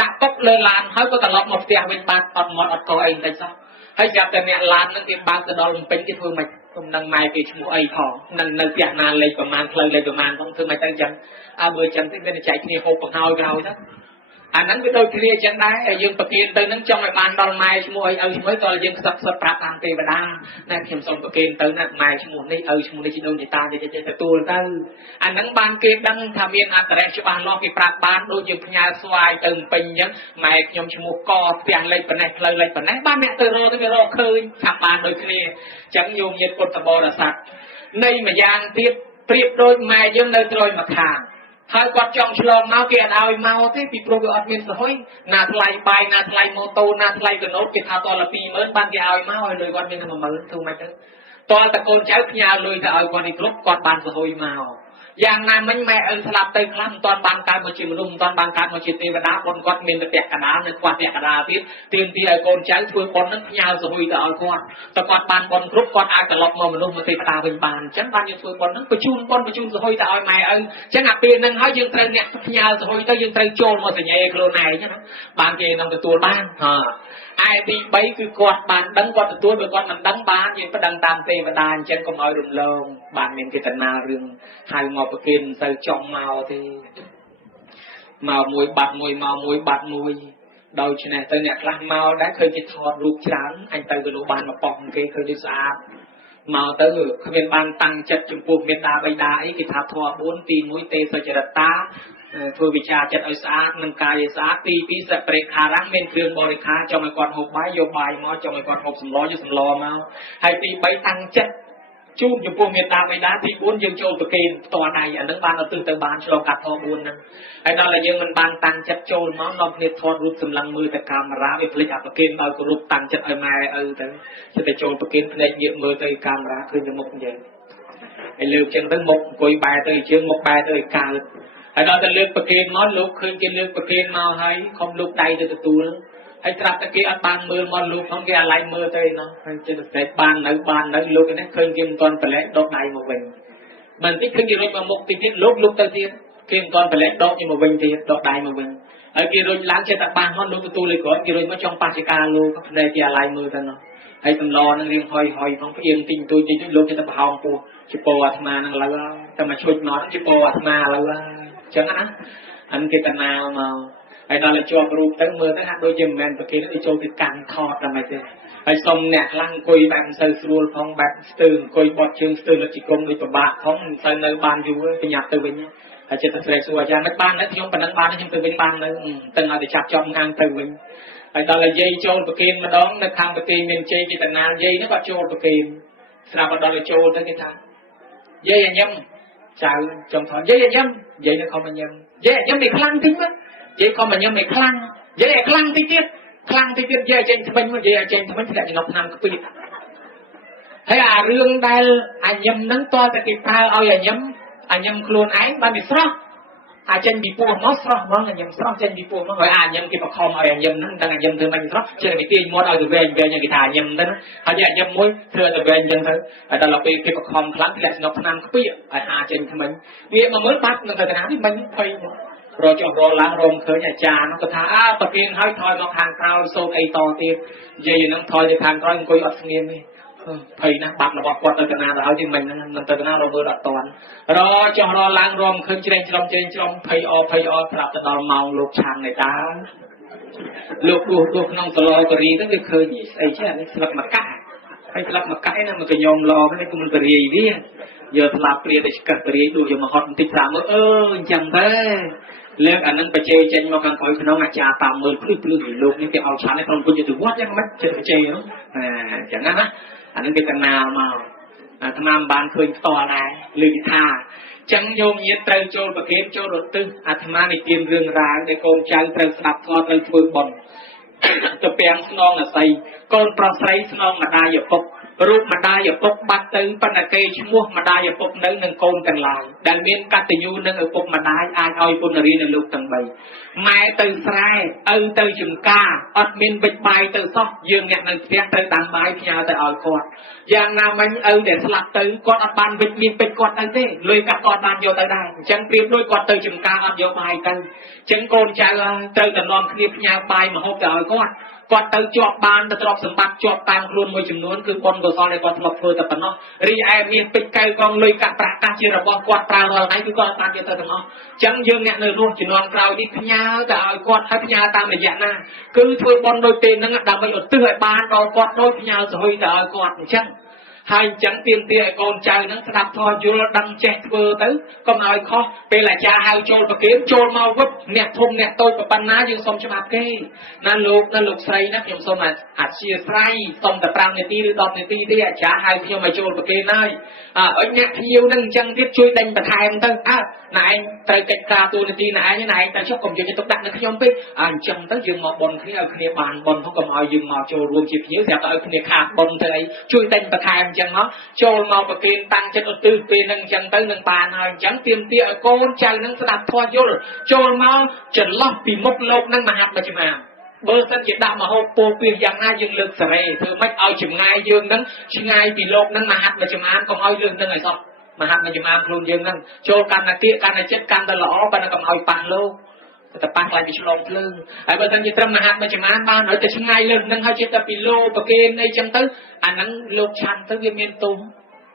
ដាក់តុកលើឡានហើយក៏ត្រឡប់មកផ្ទះវិញបានអត់មាត់អត់កោអីបន្តិចសោះហើយចាប់តែអ្នកឡាននឹងគេបើកទៅដល់ភ្នំពេញគេធ្វើម៉េចខ្ញុំនឹងម៉ែគេឈ្មោះអីផងនឹងនៅផ្ទះណាលេខប្រមាណផ្លូវលេខប្រមាណផងធ្វើម៉េចទៅអញ្ចឹងបើអញ្ចឹងទៅវាចែកគ្នាហូបបង្ហើយក្រោយទៅ អាហ្នឹងវាដូចគ្នាចឹងដែរយើងប្រគិនទៅនឹងចង់ឲ្យបានដល់ម៉ែឈ្មោះអីឪឈ្មោះតើយើងខ្សឹបប្រាប់តាមទេវតាណាខ្ញុំសូមប្រគិនទៅណាម៉ែឈ្មោះនេះឪឈ្មោះនេះជីដូនជីតាទៅទទួលទៅអាហ្នឹងបានគេដឹងថាមានអត្តរៈច្បាស់លាស់គេប្រាប់បានដូចយើងផ្ញើស្វាយទៅពេញចឹងម៉ែខ្ញុំឈ្មោះកផ្ទះលេខប៉ុណ្ណេះផ្លូវលេខប៉ុណ្ណេះបានអ្នកទៅរកទៅវារកឃើញថាបានដូចគ្នាចឹងញោមញាតិពុទ្ធបរិស័ទនៃម្យ៉ាងទៀតប្រៀបដូចម៉ែយើងនៅត្រួយមកខាងហើយគាត់ចង់ឆ្លងមកគេអត់ឲ្យមកទេពីព្រោះវាអត់មានសហុយណាថ្លៃបាយណាថ្លៃម៉ូតូណាថ្លៃកណូតគេថាតល20000បានគេឲ្យមកហើយលុយគាត់មានតែ10000ធ្វើម៉េចទៅតលតកូនចៅផ្ញើលុយទៅឲ្យគាត់នេះគ្រប់គាត់បានសហុយមកយ៉ាងណាមិញម៉ែឪស្លាប់ទៅខ្លះមិនទាន់បានកើតមកជាមនុស្សមិនទាន់បានកើតមកជាទេវតាបុណ្យគាត់មានតែពាក់កណ្ដាលនៅខ្វះពាក់កណ្ដាលទៀតទាមទារឲ្យកូនចៅធ្វើបុណ្យនឹងផ្ញើសហុយទៅឲ្យគាត់តែគាត់បានបុណ្យគ្រប់គាត់អាចត្រឡប់មកមនុស្សមកទេវតាវិញបានអញ្ចឹងបានយើងធ្វើបុណ្យនឹងបញ្ជូនបុណ្យបញ្ជូនសហុយទៅឲ្យម៉ែឪអញ្ចឹងអាពេលហ្នឹងហើយយើងត្រូវអ្នកផ្ញើសហុយទៅយើងត្រូវចូលមកសញ្ញេខ្លួនឯងណាបានគេនឹងទទួលបានឯទី3គឺគាត់បានដឹងគាត់ទទួលបើគាត់មិនដឹងបានយើងប្តឹងតាមទេវតាអញ្ចឹងកុំឲ្យរំលងបានមានចេតនារឿងហៅមកប្រគិនទៅចង់មកទេមកមួយបាត់មួយមកមួយបាត់មួយដូច្នេះទៅអ្នកខ្លះមកដែរឃើញគេថតរូបច្រើនអញទៅក៏លោកបានមកប៉ោះគេឃើញវាស្អាតមកទៅគ្មានបានតាំងចិត្តចំពោះមេត្តាបិតាអីគេថាធម៌4ទី1ទេសុចរិតាធ្វើវិចារចិត្តឲ្យស្អាតនឹងកាយឲ្យស្អាតទី2សប្រេខារៈមានគ្រឿងបរិខាចង់ឲ្យគាត់ហូបបាយយកបាយមកចង់ឲ្យគាត់ហូបសម្លយកសម្លមកហើយទី3តាំងចិត្តជូនចំពោះមេត្តាបិតាទី4យើងចូលប្រគេនផ្ទាល់ដៃអានឹងបានទៅទៅបានឆ្លងកាត់ធម៌4ហ្នឹងហើយដល់តែយើងមិនបានតាំងចិត្តចូលមកនាំគ្នាថតរូបសម្លឹងមើលតែកាមេរ៉ាវាភ្លេចអប្រគេនឲ្យគោរពតាំងចិត្តឲ្យម៉ែឪទៅចិត្តតែចូលប្រគេនភ្នែកងាកមើលទៅកាមេរ៉ាឃើញតែមុខយើងហើយលើកចឹងទៅមុខអង្គុយបែរទៅជើងមុខបែរទៅឲ្យកើតហើយដល់តែលើកប្រគេនមកលោកឃើញគេលើកប្រគេនមកហើយខំលោកដៃទៅទទួលហើយត្រាប់តែគេអត់បានមើលមកលោកផងគេអាឡ័យមើលទៅណោះហើយចិត្តតែបាននៅលោកនេះឃើញគេមិនទាន់ប្រឡែកដកដៃមកវិញមិនតិចឃើញគេរុញមកមុខតិចទៀតលោកទៅទៀតគេមិនទាន់ប្រឡែកដកមកវិញទៀតដកដៃមកវិញហើយគេរុញឡើងចិត្តតែបានមកលោកទទួលលើគាត់គេរុញមកចង់បច្ចការលោកភ្នែកគេអាឡ័យមើលទៅណោះហើយសម្លនឹងរៀងហុយផងផ្អៀងទិញទួយលោកចិត្តតែប្រហោងពោះជាពោអាត្មានឹងឡើយតែមកឈុចមកជាពោអាត្មាឡើយអញ្ចឹងណាអានគេតាណាមកហើយដល់តែជាប់រូបទៅមើលទៅហាក់ដូចជាមិនមែនប្រគេនដូចចូលទៅកាន់ថតតែមិនទេហើយសុំអ្នកខ្លាំងអង្គុយបែបមិនសូវស្រួលផងបែបស្ទើរអង្គុយបត់ជើងស្ទើរលិចជង្គង់ដូចពិបាកផងមិនសូវនៅបានយូរប្រញាប់ទៅវិញហើយចិត្តតែស្រែកសួរអាចារ្យមិនបាននៅខ្ញុំប៉ុណ្ណឹងបានខ្ញុំទៅវិញបាននៅទាំងឲ្យតែចាប់ចំខាងទៅវិញហើយដល់តែយាយចូលប្រគេនម្ដងនៅខាងប្រគេនមានជ័យគេតាណាយាយនេះគាត់ចូលប្រគេនស្រាប់ដល់តែចូលទៅគេថាយាយញ៉ាំចៅចង់ថតយាយញ៉ាំយាយនៅខំញ៉ាំយាយញ៉ាំវាខ្លាំងតិចមកយាយខំញ៉ាំវាខ្លាំងយាយខ្លាំងតិចទៀតយាយចេញថ្មិញមកយាយចេញថ្មិញធ្លាក់ក្នុងឆ្នាំខ្ពីតហើយអារឿងដែលអាញ៉ាំហ្នឹងតើតែគេប្រើឲ្យអាញ៉ាំខ្លួនឯងបានវាស្រស់អាចចេញពីពោះមកស្រស់ហ្មងអាញ៉ាំស្រស់ចេញពីពោះមកហើយអាញ៉ាំគេបខំឲ្យអាញ៉ាំហ្នឹងដឹងអាញ៉ាំធ្វើមិនស្រស់ចេះតែទាញមាត់ឲ្យទៅវែងគេថាអាញ៉ាំទៅហើយអាញ៉ាំមួយធ្វើទៅវែងអញ្ចឹងទៅហើយដល់ពេលគេបខំខ្លាំងធ្លាក់ក្នុងឆ្នាំខ្ពីតហើយអាចេញថ្មិញវាមកមើលបាត់នឹងទៅកណានេះមិញភ័យមករកចុះរឡើងរំឃើញអាចារ្យនោះគាត់ថាប្រគិនឲ្យថយមកខាងក្រោយសូត្រអីតទៀតនិយាយហ្នឹងថយទៅខាងក្រោយអង្គុយអត់ស្ងៀមទេភ័យណាស់បាត់របស់គាត់ទៅកណាទៅហើយទីមិញហ្នឹងមិនទៅកណារមើលអត់តាន់រចុះរឡើងរំឃើញជ្រេងច្រំភ័យអប្រាប់ទៅដល់ម៉ោងលោកឆាន់ឯតាលោកដួសក្នុងសឡករីទៅវាឃើញស្អីចេះនេះស្លឹកមកកាក់ហើយស្លឹកមកកាក់ហ្នឹងមកកញ្ញោមឡនេះគឺមិនបរិយាយវាយកស្លាប់ព្រាទៅឆ្កឹះបរិយាយដួសយកមកហត់បន្តិចស្រាមើលអញ្ចឹងទៅលើកអានឹងបច្ចេកចេញមកខាងក្រោយក្នុងអាចារ្យតាមមើលភ្លឺលោកនេះគេឲ្យឆានឲ្យក្នុងពុទ្ធទៅវត្តយ៉ាងម៉េចចិត្តបច្ចេកហ្នឹងអញ្ចឹងណាអានឹងគេកណាលមកអាត្មាមិនបានឃើញផ្ទាល់ដែរលើកថាចឹងញោមញាតត្រូវចូលប្រគេនចូលរទិសអាត្មានិទានរឿងរ៉ាវដែលកូនចៅត្រូវស្ដាប់ធម៌ត្រូវធ្វើបុណ្យទៅពាំងស្នងអាស័យកូនប្រុសស្រីស្នងម្ដាយឪពុករូបម្ដាយឪពុកបាត់ទៅប៉ុន្តែគេឈ្មោះម្ដាយឪពុកនៅនឹងកូនទាំងឡាយដែលមានកតញ្ញូនឹងឪពុកម្ដាយអាចឲ្យពុនរីនៅលោកទាំង3ម៉ែទៅស្រែឪទៅចំការអត់មានវិច្ចបាយទៅសោះយើងអ្នកនៅផ្ទះត្រូវដាំបាយផ្ញើទៅឲ្យគាត់យ៉ាងណាមិញឪដែលស្លាប់ទៅគាត់អត់បានវិច្ចមានពេជ្រគាត់ទៅទេលុយកាក់គាត់បានយកទៅដែរអញ្ចឹងប្រៀបដូចគាត់ទៅចំការអត់យកបាយទៅអញ្ចឹងកូនចៅត្រូវតែនាំគ្នាផ្ញើបាយមកហូបទៅឲ្យគាត់ គាត់ទៅជាប់បានទៅទ្រព្យសម្បត្តិជាប់តាមខ្លួនមួយចំនួនគឺបុណ្យកុសលដែលគាត់ធ្លាប់ធ្វើតែប៉ុណ្ណោះរីឯមានពេជ្រកែវកងលុយកាក់ប្រាក់កាសជារបស់គាត់ប្រើរាល់ថ្ងៃគឺគាត់បានយកទៅទាំងអស់អញ្ចឹងយើងអ្នកនៅរស់ជំនាន់ក្រោយនេះផ្ញើទៅឲ្យគាត់ហើយផ្ញើតាមរយៈណាគឺធ្វើបុណ្យដូចទេនឹងដើម្បីឧទ្ទិសឲ្យបានដល់គាត់ដោយផ្ញើសហុយទៅឲ្យគាត់អញ្ចឹងហើយអញ្ចឹងទាមទារឲ្យកូនចៅហ្នឹងស្ដាប់ធម៌យល់ដឹងចេះធ្វើទៅកុំឲ្យខុសពេលអាចារ្យហៅចូលប្រគេនចូលមកវឹបអ្នកធំអ្នកតូចប៉ុណ្ណាយើងសុំច្បាប់គេណាលោកស្រីណាខ្ញុំសុំអធិស្ឋានសុំតែ5នាទីឬ10នាទីទេអាចារ្យហៅខ្ញុំមកចូលប្រគេនហើយអញអ្នកភ្ញៀវហ្នឹងអញ្ចឹងទៀតជួយដេញបន្ថែមទៅណែឯងត្រូវកិច្ចការតួនាទីណែឯងទៅចុះកុំយកទៅដាក់នៅខ្ញុំពេកអញ្ចឹងទៅយើងមកបន់គ្នាឲ្យគ្នាបានបន់ផងកុំឲ្យយើងមកចូលរួមជាភ្ញៀវស្រាប់តែឲ្យគ្នាខាតបន់ទៅអីជួយដេញបន្ថែមអញ្ចឹងមកចូលមកប្រគេនតាំងចិត្តឧទ្ទិសពេលហ្នឹងអញ្ចឹងទៅនឹងបានហើយអញ្ចឹងទាមទារឲ្យកូនចៅនឹងស្ដាប់ធម៌យល់ចូលមកចន្លោះពីមុខលោកនឹងមហាបច្ចមាបើសិនជាដាក់មហូបពោពីយ៉ាងណាយើងលើកសេរីធ្វើម៉េចឲ្យចម្ងាយយើងនឹងឆ្ងាយពីលោកនឹងមហាបច្ចមាកុំឲ្យរឿងនឹងឲ្យសោះមហាបច្ចមាខ្លួនយើងនឹងចូលកាន់តែទៀកកាន់តែចិត្តកាន់តែល្អប៉ុន្តែកុំឲ្យប៉ះលោកតែប៉ះខ្លាចពីឆ្លងភ្លើងហើយបើសិនជាត្រឹមមហាបច្ចមាបានឲ្យតែឆ្ងាយលើនឹងហើយចិត្តតែពីលោកប្រគេនអីចឹងទៅអាហ្នឹងលោកឆាន់ទៅវាមានទុំ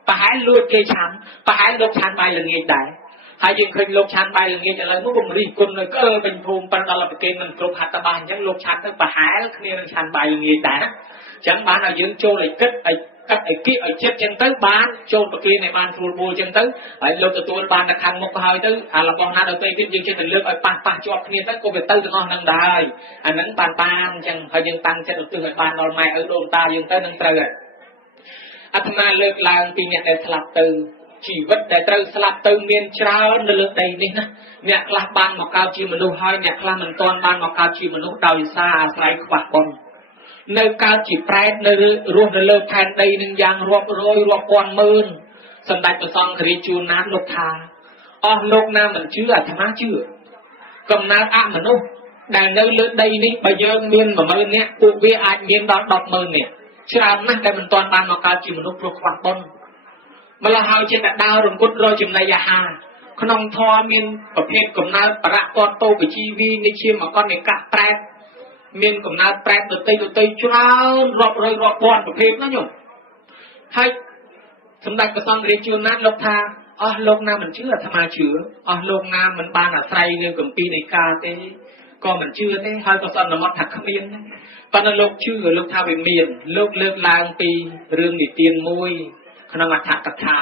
ប្រហែលលួចគេឆាន់ប្រហែលលោកឆាន់បាយល្ងាចដែរហើយយើងឃើញលោកឆាន់បាយល្ងាចឥឡូវមកបំរីគុណនៅក្អើវិញភូមិប៉ុន្តែដល់ប្រគេនមិនគ្រប់ហត្ថបាលអញ្ចឹងលោកឆាន់ទៅប្រហែលគ្នានឹងឆាន់បាយល្ងាចដែរអញ្ចឹងបានឲ្យយើងចូលឲ្យគិតឲ្យកាត់ឲ្យគៀកឲ្យចិត្តចឹងទៅបានចូលប្រគេនឲ្យបានស្រួលបួលចឹងទៅហើយលោកទទួលបានតែខាងមុខហើយទៅអារបស់ណាដល់ទៅទៀតយើងចេះតែលើកឲ្យប៉ះជាប់គ្នាទៅក៏វាទៅទាំងអស់ហ្នឹងដែរអាហ្នឹងបានអញ្ចឹងហើយយើងតាំងចិត្តឧទ្ទិសឲ្យបានដល់ម៉ែឪដូនតាយើងទៅនឹងត្រូវហើយអាត្មាលើកឡើងពីអ្នកដែលស្លាប់ទៅជីវិតដែលត្រូវស្លាប់ទៅមានច្រើននៅលើដីនេះណាអ្នកខ្លះបានមកកើតជាមនុស្សហើយអ្នកខ្លះមិនទាន់បានមកកើតជាមនុស្សដោយសារអាស្រ័យខ្វះបុណ្យនៅកើតជាប្រែតនៅរស់នៅលើផែនដីនឹងយ៉ាងរាប់រយរាប់ពាន់ម៉ឺនសម្ដេចព្រះសង្ឃរាជជួនណាតលោកថាអស់លោកណាមិនជឿអាត្មាជឿកំណើតអមនុស្សដែលនៅលើដីនេះបើយើងមាន10000នាក់ពួកវាអាចមានដល់100000នាក់ច្រើនណាស់ដែលមិនទាន់បានមកកើតជាមនុស្សព្រោះខ្វះបុណ្យម្ល៉េះហើយចិត្តដើររង្គត់រកចំណីអាហារក្នុងធម៌មានប្រភេទកំណើតបរៈតតោបជីវីនិជាមកនិកៈប្រែតមានកំណើតប្រែតដតីច្រើនរាប់រយរាប់ពាន់ប្រភេទណាញោមហើយសម្ដេចព្រះសង្ឃរាជជួនណាតលោកថាអស់លោកណាមិនជឿអាត្មាជឿអស់លោកណាមិនបានអាស្រ័យលើគម្ពីរនៃការទេក៏មិនជឿទេហើយក៏សន្មតថាគ្មានប៉ុន្តែលោកជឿលោកថាវាមានលោកលើកឡើងពីរឿងនិទានមួយក្នុងអត្ថកថា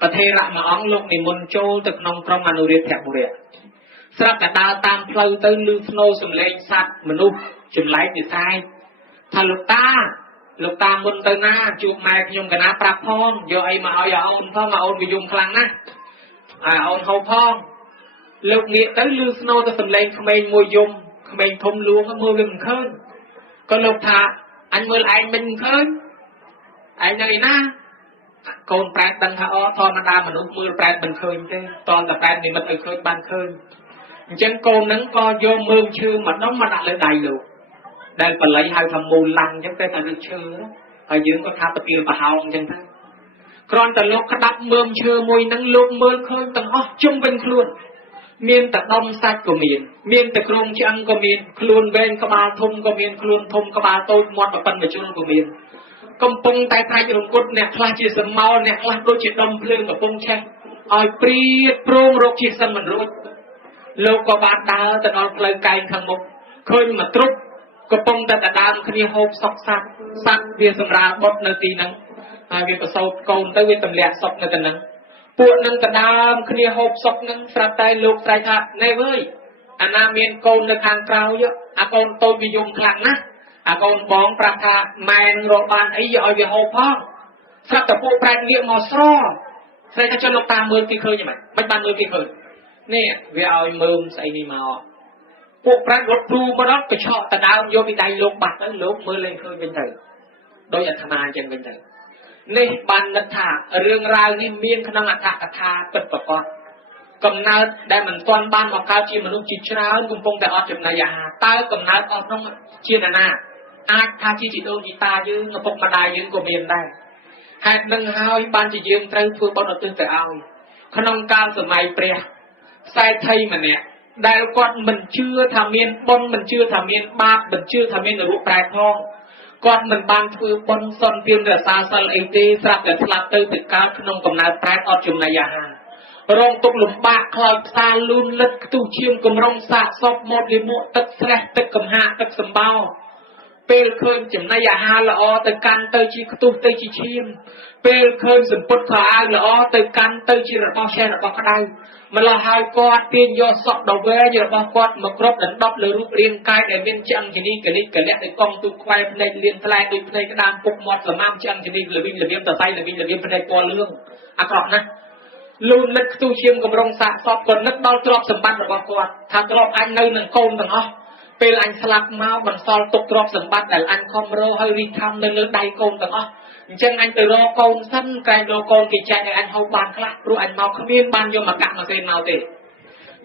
ប្រធេរៈមួយអង្គលោកនិមន្តចូលទៅក្នុងក្រុងអនុរាធបុរៈស្រាប់តែដើរតាមផ្លូវទៅឮស្នូរសំឡេងសត្វមនុស្សចម្លែកវិស័យថាលោកតាមុនទៅណាជួបម៉ែខ្ញុំកណាប្រាប់ផងយកអីមកឲ្យអូនផងអូនវាយំខ្លាំងណាស់អូនហូបផងលោកងាកទៅឮស្នូរទៅសំឡេងក្មេងមួយយំក្មេងធំលួងមើលវាមិនឃើញក៏លោកថាអញមើលឯងមិនឃើញឯងនៅឯណាកូនប្រែតដឹងថាធម្មតាមនុស្សមើលប្រែតមិនឃើញទេតលតែប្រែតនិមិត្តឲ្យឃើញបានឃើញអញ្ចឹងកូននឹងក៏យកមើលឈើម្ដងមកដាក់លើដៃលោកដែលបល័យហៅថាមូលឡាំងអញ្ចឹងតែលើឈើហើយយើងក៏ថាប្រទាលប្រហោងអញ្ចឹងទៅគ្រាន់តែលោកក្តាប់មើមឈើមួយហ្នឹងលោកមើលឃើញទាំងអស់ជុំវិញខ្លួនមានតែដុំសាច់ក៏មានតែគ្រោងឆ្អឹងក៏មានខ្លួនវែងក្បាលធំក៏មានខ្លួនធំក្បាលតូចមាត់ប៉ុណ្ណឹងជុលក៏មានកំពុងតែត្រាច់រង្គត់អ្នកខ្លះជាសមោលអ្នកខ្លះដូចជាដុំភ្លើងកំពុងឆេះឲ្យព្រៀតព្រោងរកជាសិនមិនរួចលោកក៏បានដើរទៅដល់ផ្លូវកែងខាងមុខឃើញមកទ្រុបកំពុងតែដដើមគ្នាហូបសក់សัตว์វាសម្រាលបុតនៅទីហ្នឹងហើយវាប្រសូតកូនទៅវាទម្លាក់សក់នៅទីហ្នឹងពួកនឹងដដើមគ្នាហូបសក់ហ្នឹងស្រាប់តែលោកស្រែកថាណែវើយអាណាមានកូននៅខាងក្រៅអាកូនតូចវាយំខ្លាំងណាស់អាកូនបងប្រាប់ថាម៉ែនឹងរកបានអីយកឲ្យវាហូបផងស្រាប់តែពួកប្រែតងាកមកស្រស្រីថាចុះលោកតាមើលទីឃើញមិនបានមើលទីឃើញនេះវាឲ្យមើមស្អីនេះមកពួកប្រែតរត់ព្រូមកដល់កញ្ឆក់ដដើមយកពីដៃលោកបាត់ទៅលោកមើលលេងឃើញវិញទៅដោយអាត្មាអញ្ចឹងវិញទៅនេះបាននឹកថារឿងរ៉ាវនេះមានក្នុងអត្ថកថាពិតប្រាកដកំណើតដែលមិនទាន់បានមកកើតជាមនុស្សជាច្រើនកំពុងតែអត់ចំណីអាហារតើកំណើតអស់នោះជាណាអាចថាជាជីដូនជីតាយើងឪពុកម្ដាយយើងក៏មានដែរហេតុនឹងហើយបានជាយើងត្រូវធ្វើបុណ្យឧទ្ទិសទៅឲ្យក្នុងកាលសម័យព្រះសេដ្ឋីម្នាក់ đại con mình chưa tham miên bon mình chưa tham miên ba mình chưa tham miên ở ruộng prai phong con mình ban thưa bon son tiên là xa xa ấy tê sắp là sắp tới từ cao trong cầm nát prai ở chùm này à rong tục lùm bạc khơi xa luôn lật tu chiêm cầm rong xạ sọp một đi một tất sẹt tất cầm hạ tất sầm bao pel khơi chùm này à là o tới can tới chi tu tới chi chiêm pel khơi sầm bút khả ai là o tới can tới chi là bao xe là bao cái đây mà là hai con tiên do sọt đầu về như là bao con mà crop đánh đắp lừa rút riêng cai để bên chân chỉ đi cái lẽ để con tu quay bên đây liên thay đi bên đây cái đam phục mọt là mam chân chỉ đi là viêm tờ tay là viêm bên đây qua lương à còn nè luôn lật tu chiêm cầm rong xạ sọt còn lật bao crop sầm bát là bao con thằng crop anh nơi nâng côn thằng óពេលអញស្លាប់មកបន្សល់ទុកទ្រព្យសម្បត្តិដែលអញខំរកហើយរីខំនៅលើដៃកូនទាំងអស់អញ្ចឹងអញទៅរកកូនសិនក្រែងរកកូនគេចែកឲ្យអញហូបបានខ្លះព្រោះអញមកគ្មានបានយកមកកាក់មកសេនមកទេ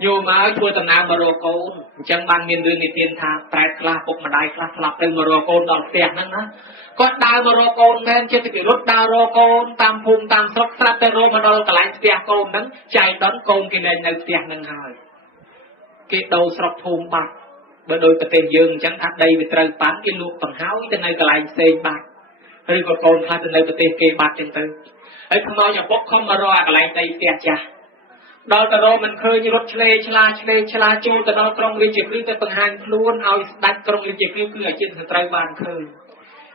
ញោមមកធ្វើដំណើរមករកកូនអញ្ចឹងបានមានរឿងនិទានថាប្រែតខ្លះពុកម្ដាយខ្លះស្លាប់ទៅមករកកូនដល់ផ្ទះហ្នឹងណាគាត់ដើរមករកកូនមែនចិត្តគេរត់ដើររកកូនតាមភូមិតាមស្រុកស្រាប់តែរកមកដល់កន្លែងផ្ទះកូនហ្នឹងចៃដន្យកូនគេនៅផ្ទះហ្នឹងហើយគេដូរស្រុកភូមិបាត់បើដោយប្រទេសយើងអញ្ចឹងថាដីវាត្រូវប៉ាន់គេលក់បង្ហើយទៅនៅកន្លែងផ្សេងបាត់ឬក៏កូនខ្លះទៅនៅប្រទេសគេបាត់អញ្ចឹងទៅហើយខ្មោចឪពុកខំមករកកន្លែងដីផ្ទះចាស់ដល់ទៅរកមិនឃើញរត់ឆ្លេឆ្លាចូលទៅដល់ក្រុងរាជាគ្រឹះទៅបង្ហាញខ្លួនឲ្យស្ដេចក្រុងរាជាគ្រឹះគឺអាជាតិសត្រូវបានឃើញ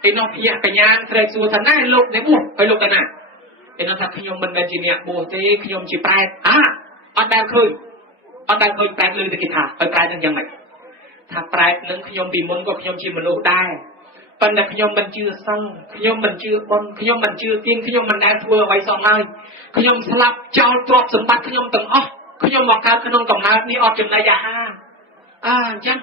ឯនោះភ្នាក់កញ្ញាត្រេកសួរថាណាលោកនេះបួសហើយលោកទៅណាឯនោះថាខ្ញុំមិនមែនជាអ្នកបួសទេខ្ញុំជាប្រែតអត់ដែលឃើញប្រែតលឺតែគេថាហើយប្រែតនឹងយ៉ាងម៉េចថាប្រែតនឹងខ្ញុំពីមុនក៏ខ្ញុំជាមនុស្សដែរប៉ុន្តែខ្ញុំមិនជឿសិលខ្ញុំមិនជឿបុណ្យខ្ញុំមិនជឿទានខ្ញុំមិនដែលធ្វើអ្វីសោះឡើយខ្ញុំស្លាប់ចោលទ្រព្យសម្បត្តិខ្ញុំទាំងអស់ខ្ញុំមកកើតក្នុងកំណើតនេះអត់ចំណីអាហារអញ្ចឹង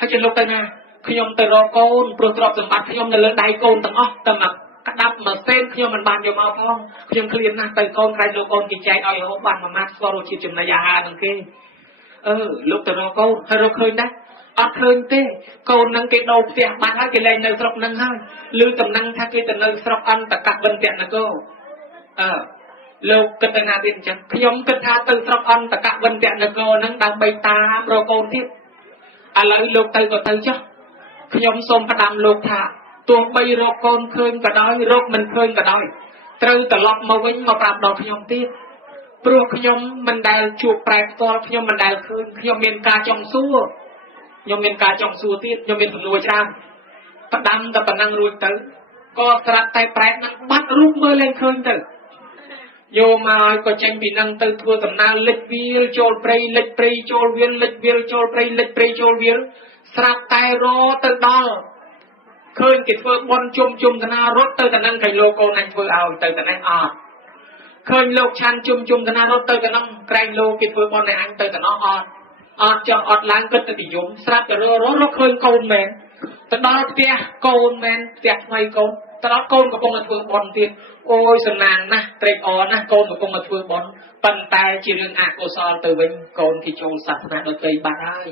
ហើយជាលោកទៅណាខ្ញុំទៅរកកូនព្រោះទ្រព្យសម្បត្តិខ្ញុំនៅលើដៃកូនទាំងអស់តែមកក្តាប់មកសេនខ្ញុំមិនបានយកមកផងខ្ញុំឃ្លានណាស់ទៅកូនក្រែងលោកកូនគេចែកឲ្យរហូតបានមួយម៉ាត់ស្គាល់រសជាតិចំណីអាហារនឹងគេលោកទៅរកកូនហើយរកឃើញដែរអត់ឃើញទេកូននឹងគេដូរផ្ទះបាត់ហើយគេលែងនៅស្រុកនឹងហើយឮតំណែងថាគេទៅនៅស្រុកអន្តកបិនពនគរលោកគិតទៅណាទៀតអញ្ចឹងខ្ញុំគិតថាទៅស្រុកអន្តកបិនពនគរនឹងដើម្បីតាមរកកូនទៀតឥឡូវលោកទៅក៏ទៅចុះខ្ញុំសូមផ្ដាំលោកថាទោះបីរកកូនឃើញក៏ដោយរកមិនឃើញក៏ដោយត្រូវត្រឡប់មកវិញមកប្រាប់ដល់ខ្ញុំទៀតព្រោះខ្ញុំមិនដែលជួបប្រែផ្ទាល់ខ្ញុំមិនដែលឃើញខ្ញុំមានការចង់សួរខ្ញុំមានការចង់សួរទៀតខ្ញុំមានសំណួរច្រើនផ្ដាំតែប៉ុណ្ណឹងរួចទៅក៏ស្រាប់តែប្រែតនឹងបាត់រូបមើលលែងឃើញទៅយកមកក៏ចេញពីនឹងទៅធ្វើដំណើរលិចវាលចូលព្រៃលិចព្រៃចូលវាលលិចវាលចូលព្រៃលិចព្រៃចូលវាលស្រាប់តែរទៅដល់ឃើញគេធ្វើបន់ជុំតាណារត់ទៅតានឹងកៃលោកកូនអញធ្វើឲ្យទៅតានេះអត់ឃើញលោកឆាន់ជុំតាណារត់ទៅតានឹងក្រែងលោកគេធ្វើបន់ឲ្យអញទៅតានោះអត់ចង់អត់ឡើងគិតទៅនិយមស្រាប់តែរឃើញកូនមែនទៅដល់ផ្ទះកូនមែនផ្ទះថ្មីកូនទៅដល់កូនកំពុងតែធ្វើបន់ទៀតអូយសំណាងណាស់ត្រេកអរណាស់កូនកំពុងតែធ្វើបន់ប៉ុន្តែជារឿងអកុសលទៅវិញកូនគេចូលសាសនាដទៃបាត់ហើយ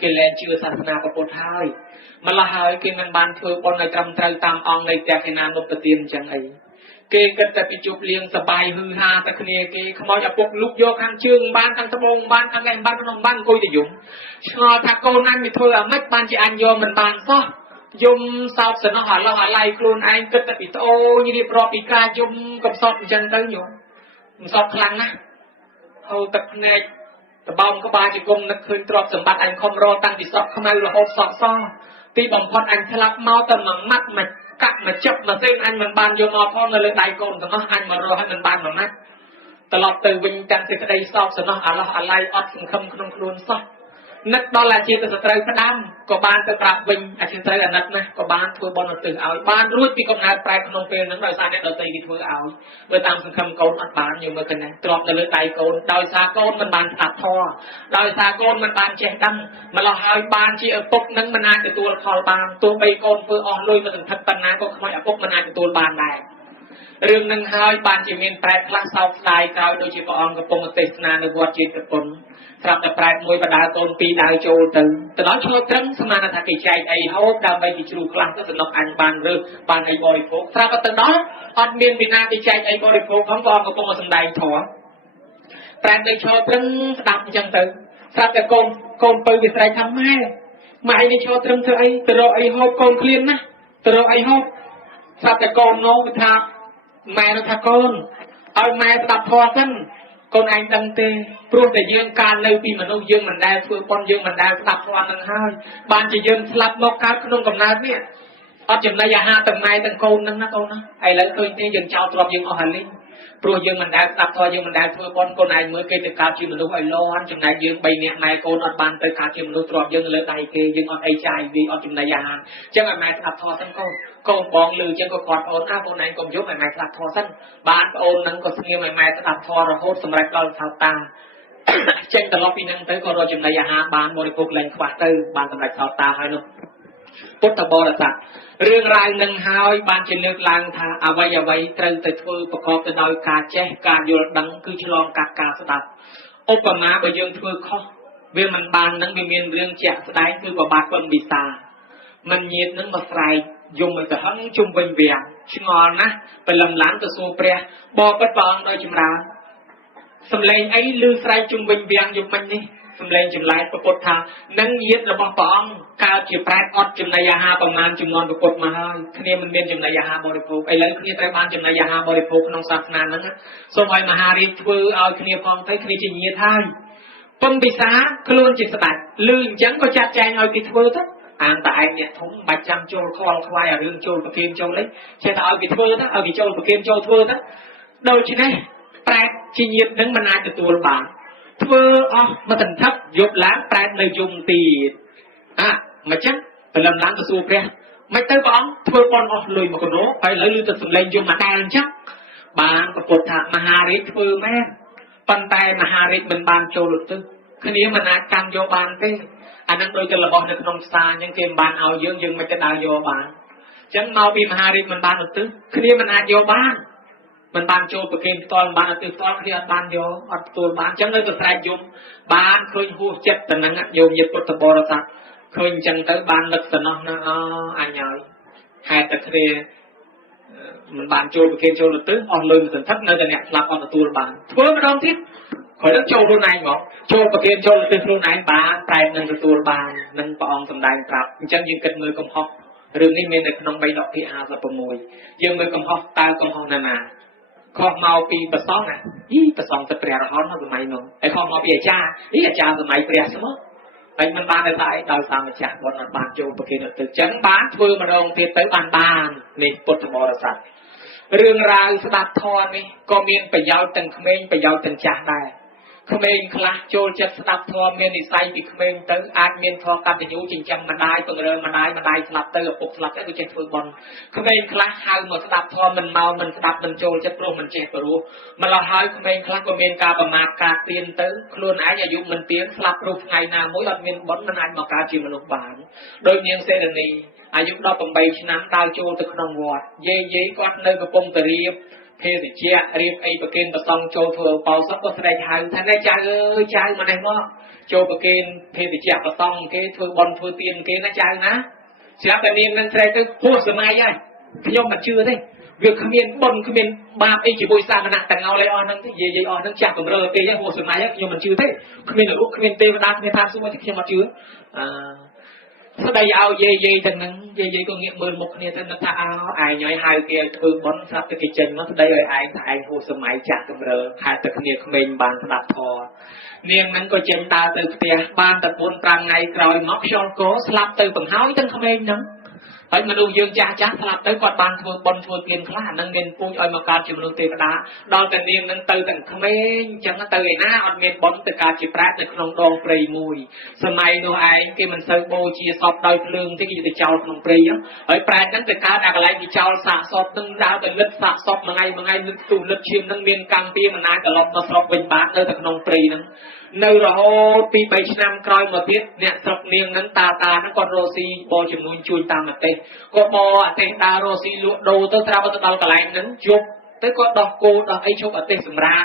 គេលែងជឿសាសនាពុទ្ធហើយម្ល៉េះហើយគេមិនបានធ្វើបន់ឲ្យត្រឹមត្រូវតាមអង្គនៃតេខេណានុបទានអញ្ចឹងអីគេគិតតែពីជប់លៀងសបាយហឺហាតែគ្នាគេខ្មោចឪពុកលុកយកខាងជើងបានខាងត្បូងបានខាងនេះបានក្នុងបានអង្គុយទៅយំឆ្ងល់ថាកូនអញមិនធ្វើអាម៉េចបានជាអញយកមិនបានសោះយំសោកសំណោះអាឡោះអាឡៃខ្លួនឯងគិតតែពីត្អូញរៀបរាប់ពីការយំកំសត់អញ្ចឹងទៅញោមមិនសត់ខ្លាំងណាស់ហូរទឹកភ្នែកដបងក្បាលជង្គង់នឹកឃើញទ្រព្យសម្បត្តិអញខំរកតាំងពីសក់ខ្មៅរហូតសក់សទីបំផុតអញឆ្លាប់មកតែមួយម៉ាត់មួយកាក់មកចាប់មកសេនអញមិនបានយកមកផងនៅលើដៃកូនទាំងអស់អញមករកឲ្យមិនបានមួយម៉ាត់ត្រឡប់ទៅវិញទាំងសេចក្តីសោកសំណោះអាឡោះអាឡៃអត់សង្ឃឹមក្នុងខ្លួនសោះនឹកដល់អាជាទៅសត្រូវផ្ដាំក៏បានទៅប្រាប់វិញអាជាត្រូវអាណិតណាស់ក៏បានធ្វើបន់ឧទ្ទិសឲ្យបានរួចពីកំណើតប្រែក្នុងពេលហ្នឹងដោយសារអ្នកដទៃគេធ្វើឲ្យបើតាមសង្ឃឹមកូនអត់បានយកមើលកណ្ណាទ្របនៅលើដៃកូនដោយសារកូនមិនបានស្ដាប់ធម៌ដោយសារកូនមិនបានចេះដឹងម្ល៉េះហើយបានជាឪពុកនឹងមិនអាចទទួលផលបានទោះបីកូនធ្វើអស់លុយទៅសន្ធឹកប៉ុណ្ណាក៏ខ្មោចឪពុកមិនអាចទទួលបានដែររឿងនឹងហើយបានជាមានប្រែខ្លះសោកស្ដាយក្រោយដូចជាព្រះអង្គកំពុងទេសនានៅវត្តជាតិពុនស្រាប់តែប្រែមួយបដាកូនពីរដើរចូលទៅដល់ឆ្លុះត្រឹងស្មានថាគេចែកអីហូបដើម្បីគេជ្រូកខ្លះទៅសំណុកអញបានរើសបានអីបរិភោគស្រាប់តែទៅដល់អត់មានពីណាគេចែកអីបរិភោគផងក៏កំពុងតែសំដែងធម៌ប្រែនៅឆ្លុះត្រឹងស្ដាប់អញ្ចឹងទៅ ស្រាប់តែកូនពៅវាស្រែកថាម៉ែនេះឈរត្រឹមធ្វើអីទៅរកអីហូបកូនឃ្លានណាទៅរកអីហូបស្រាប់តែកូននោះវាថាម៉ែនោះថាកូនឲ្យម៉ែស្ដាប់ធម៌សិនកូនឯងដឹងទេព្រោះតែយើងកាលនៅពីមនុស្សយើងមិនដែលធ្វើប៉ុនយើងមិនដែលស្ដាប់ធម៌នឹងហើយបានជាយើងស្លាប់មកកើតក្នុងកំណើតនេះអត់ចំណីអាហារទាំងម៉ែទាំងកូននឹងណាកូនណាឥឡូវឃើញទេយើងចោលទ្រព្យយើងអស់ហើយលីងព្រោះយើងមិនដែលស្ដាប់ធម៌យើងមិនដែលធ្វើប៉ុនកូនឯងមើលគេទៅកើតជាមនុស្សឲ្យលាន់ចំណែកយើង3នាក់ម៉ែកូនអត់បានទៅកើតជាមនុស្សទ្រព្យយើងលើដៃគេយើងអត់អីចាយវាអត់ចំណីអាហារអញ្ចឹងឲ្យម៉ែស្ដាប់ធម៌សិនកូនបងលឺអញ្ចឹងក៏គាត់អូនបងឯងកុំយប់ឲ្យម៉ែស្ដាប់ធម៌សិនបានប្អូននឹងក៏ស្ងៀមឲ្យម៉ែស្ដាប់ធម៌រហូតសម្រាប់ដល់ថោតាចេញត្រឡប់ពីនឹងទៅក៏រកចំណីអាហារបានបរិភោគលែងខ្វះទៅបានសម្រាប់ថោតាហើយនោះពុទ្ធបរិស័ទរឿងរ៉ាវនឹងហើយបានជាលើកឡើងថាអ្វីត្រូវទៅធ្វើប្រកបទៅដោយការចេះការយល់ដឹងគឺឆ្លងកាត់ការស្ដាប់ឧបមាបើយើងធ្វើខុសវាមិនបាននឹងវាមានរឿងជាក់ស្ដែងគឺប្របាទពំវិសាមិនញាតនឹងមកស្រែកយំឲ្យទៅហឹងជុំវិញវាឆ្ងល់ណាស់បលឹមឡានទៅសួរព្រះបបិទ្ធព្រះអង្គដោយចម្រើនសំឡេងអីឮស្រែកជុំវិញវាំងយប់មិញនេះសំឡេងចម្លែកពុទ្ធថានឹងញាតរបស់ព្រះអង្គកើតជាប្រែតអត់ចំណីអាហារប្រមាណចំនួនពុទ្ធមកហើយគ្នាមិនមានចំណីអាហារបរិភោគឥឡូវគ្នាត្រូវបានចំណីអាហារបរិភោគក្នុងសាសនាហ្នឹងសូមឲ្យមហារាជធ្វើឲ្យគ្នាផងទៅគ្នាជាញាតហើយពំពិសាខ្លួនជាស្ដេចឮអញ្ចឹងក៏ចាត់ចែងឲ្យគេធ្វើទៅអានតែឯងអ្នកធំបាច់ចាំចូលខលខ្វាយឲ្យរឿងចូលប្រគិនចូលអីចេះតែឲ្យគេធ្វើទៅឲ្យគេចូលប្រគិនចូលធ្វើទៅដូច្នេះប្រែតជាញាតនឹងមិនអាចទទួលបានធ្វើអស់មកតន្ថឹបយប់ឡើងប្រែតនៅយំទៀតមកចឹងព្រលឹមឡើងទៅសួរព្រះមិនទៅព្រះអង្គធ្វើបន់អស់លុយមកកណោហើយឥឡូវលឺទៅសំឡេងយំមកដែរអញ្ចឹងបានប្រពុតថាមហារាជធ្វើមែនប៉ុន្តែមហារាជមិនបានចូលទៅគ្នាមិនអាចកាន់យកបានទេអានឹងដូចជារបស់នៅក្នុងផ្សារអញ្ចឹងគេមិនបានឲ្យយើងមិនទៅដើរយកបានអញ្ចឹងមកពីមហារាជមិនបានទៅគ្នាមិនអាចយកបានមិនបានចូលប្រគិនផ្ទាល់បានទៅផ្ទាល់គ្នាអត់បានយកអត់ទទួលបានអញ្ចឹងនៅតែស្រែកយំបានឃើញហួសចិត្តទៅនឹងយោមញាតិពុទ្ធបរិស័ទឃើញអញ្ចឹងទៅបាននឹកសំណោះណាអញហើយហេតុតែគ្នាមិនបានចូលប្រគិនចូលទៅអស់លុយសន្ធឹកនៅតែអ្នកស្លាប់អត់ទទួលបានធ្វើម្ដងទៀតគ្រាន់តែចូលខ្លួនឯងមកចូលប្រគិនចូលទៅខ្លួនឯងបានប្រែតនឹងទទួលបាននឹងព្រះអង្គសម្ដែងប្រាប់អញ្ចឹងយើងគិតមើលកំហុសរឿងនេះមាននៅក្នុង3ដកទី56យើងមើលកំហុសតើកំហុសណាខុសមកពីប្រសងណាប្រសងទឹកព្រះរហន្តសម័យនោះហើយខុសមកពីអាចារ្យអាចារ្យសម័យព្រះស្មោះហើយមិនបានតែថាអីដោយសារម្ចាស់បុណ្យអត់បានចូលប្រគិនទៅចឹងបានធ្វើម្ដងទៀតទៅបាននេះពុទ្ធបរិស័ទរឿងរ៉ាវស្ដាប់ធម៌នេះក៏មានប្រយោជន៍ទាំងក្មេងប្រយោជន៍ទាំងចាស់ដែរក្មេងខ្លះចូលចិត្តស្ដាប់ធម៌មាននិស្ស័យពីក្មេងទៅអាចមានធម៌កតញ្ញូចិញ្ចឹមម្ដាយពង្រើម្ដាយស្លាប់ទៅឪពុកស្លាប់ទៅក៏ចេះធ្វើបុណ្យក្មេងខ្លះហៅមកស្ដាប់ធម៌មិនមកមិនស្ដាប់មិនចូលចិត្តព្រោះមិនចេះព្រោះម្ល៉េះហើយក្មេងខ្លះក៏មានការប្រមាថការទៀនទៅខ្លួនឯងអាយុមិនទៀងស្លាប់ព្រោះថ្ងៃណាមួយអត់មានបុណ្យមិនអាចមកកើតជាមនុស្សបានដោយនាងសេរនីអាយុ18ឆ្នាំដើរចូលទៅក្នុងវត្តយាយគាត់នៅកំពុងតែរៀបភេសជ្ជៈរៀបអីប្រគិនប្រសងចូលធ្វើបោសក៏ស្រែកហៅថាណែចៅអើយចៅមកនេះមកចូលប្រគិនភេសជ្ជៈប្រសងគេធ្វើបន់ធ្វើទៀនគេណាចៅណាស្រាប់តែនាងនឹងស្រែកទៅពោះសម័យហើយខ្ញុំមិនជឿទេវាគ្មានបន់គ្មានបាបអីជាមួយសាមណៈទាំងអស់លេអស់ហ្នឹងទេយាយអស់ហ្នឹងចាស់កម្រើពេកហើយហួសសម័យហើយខ្ញុំមិនជឿទេគ្មានរូបគ្មានទេវតាគ្មានថាសួរទេខ្ញុំអត់ជឿស្ដីឲ្យយាយទាំងហ្នឹងយាយក៏ងាកមើលមុខគ្នាទៅនឹកថាឯងហើយហៅគេឲ្យធ្វើបុណ្យស្រាប់តែគេចេញមកស្ដីឲ្យឯងថាឯងហួសសម័យចាស់កម្រើហេតុតែគ្នាក្មេងបានស្ដាប់ធម៌នាងហ្នឹងក៏ចេញដើរទៅផ្ទះបានតែ 4-5 ថ្ងៃក្រោយមកខ្យល់កស្លាប់ទៅបង្ហើយទាំងក្មេងហ្នឹងហើយមនុស្សយើងចាស់ស្លាប់ទៅគាត់បានធ្វើបុណ្យធ្វើទានខ្លះអានឹងមានពូជឲ្យមកកើតជាមនុស្សទេវតាដល់តែនាងនឹងទៅទាំងក្មេងអញ្ចឹងទៅឯណាអត់មានបុណ្យទៅកើតជាប្រែតនៅក្នុងដងព្រៃមួយសម័យនោះឯងគេមិនសូវបូជាសពដោយភ្លើងទេគេទៅចោលក្នុងព្រៃហ្នឹងហើយប្រែតហ្នឹងទៅកើតអាកន្លែងគេចោលសាកសពនឹងដើរទៅលិតសាកសពមួយថ្ងៃលិតទូលិតឈាមហ្នឹងមានកម្មពីមិនអាចត្រឡប់មកស្រុកវិញបាននៅក្នុងព្រៃហ្នឹងនៅរហូតពី3ឆ្នាំក្រោយមកទៀតអ្នកស្រុកនាងហ្នឹងតាហ្នឹងគាត់រស់ស៊ីបោចំនួនជួយតាមប្រទេសគាត់បោអទេសដើររស់ស៊ីលក់ដូរទៅត្រាប់ទៅដល់កន្លែងហ្នឹងជប់ទៅគាត់ដោះគោដោះអីជប់អទេសសម្រាក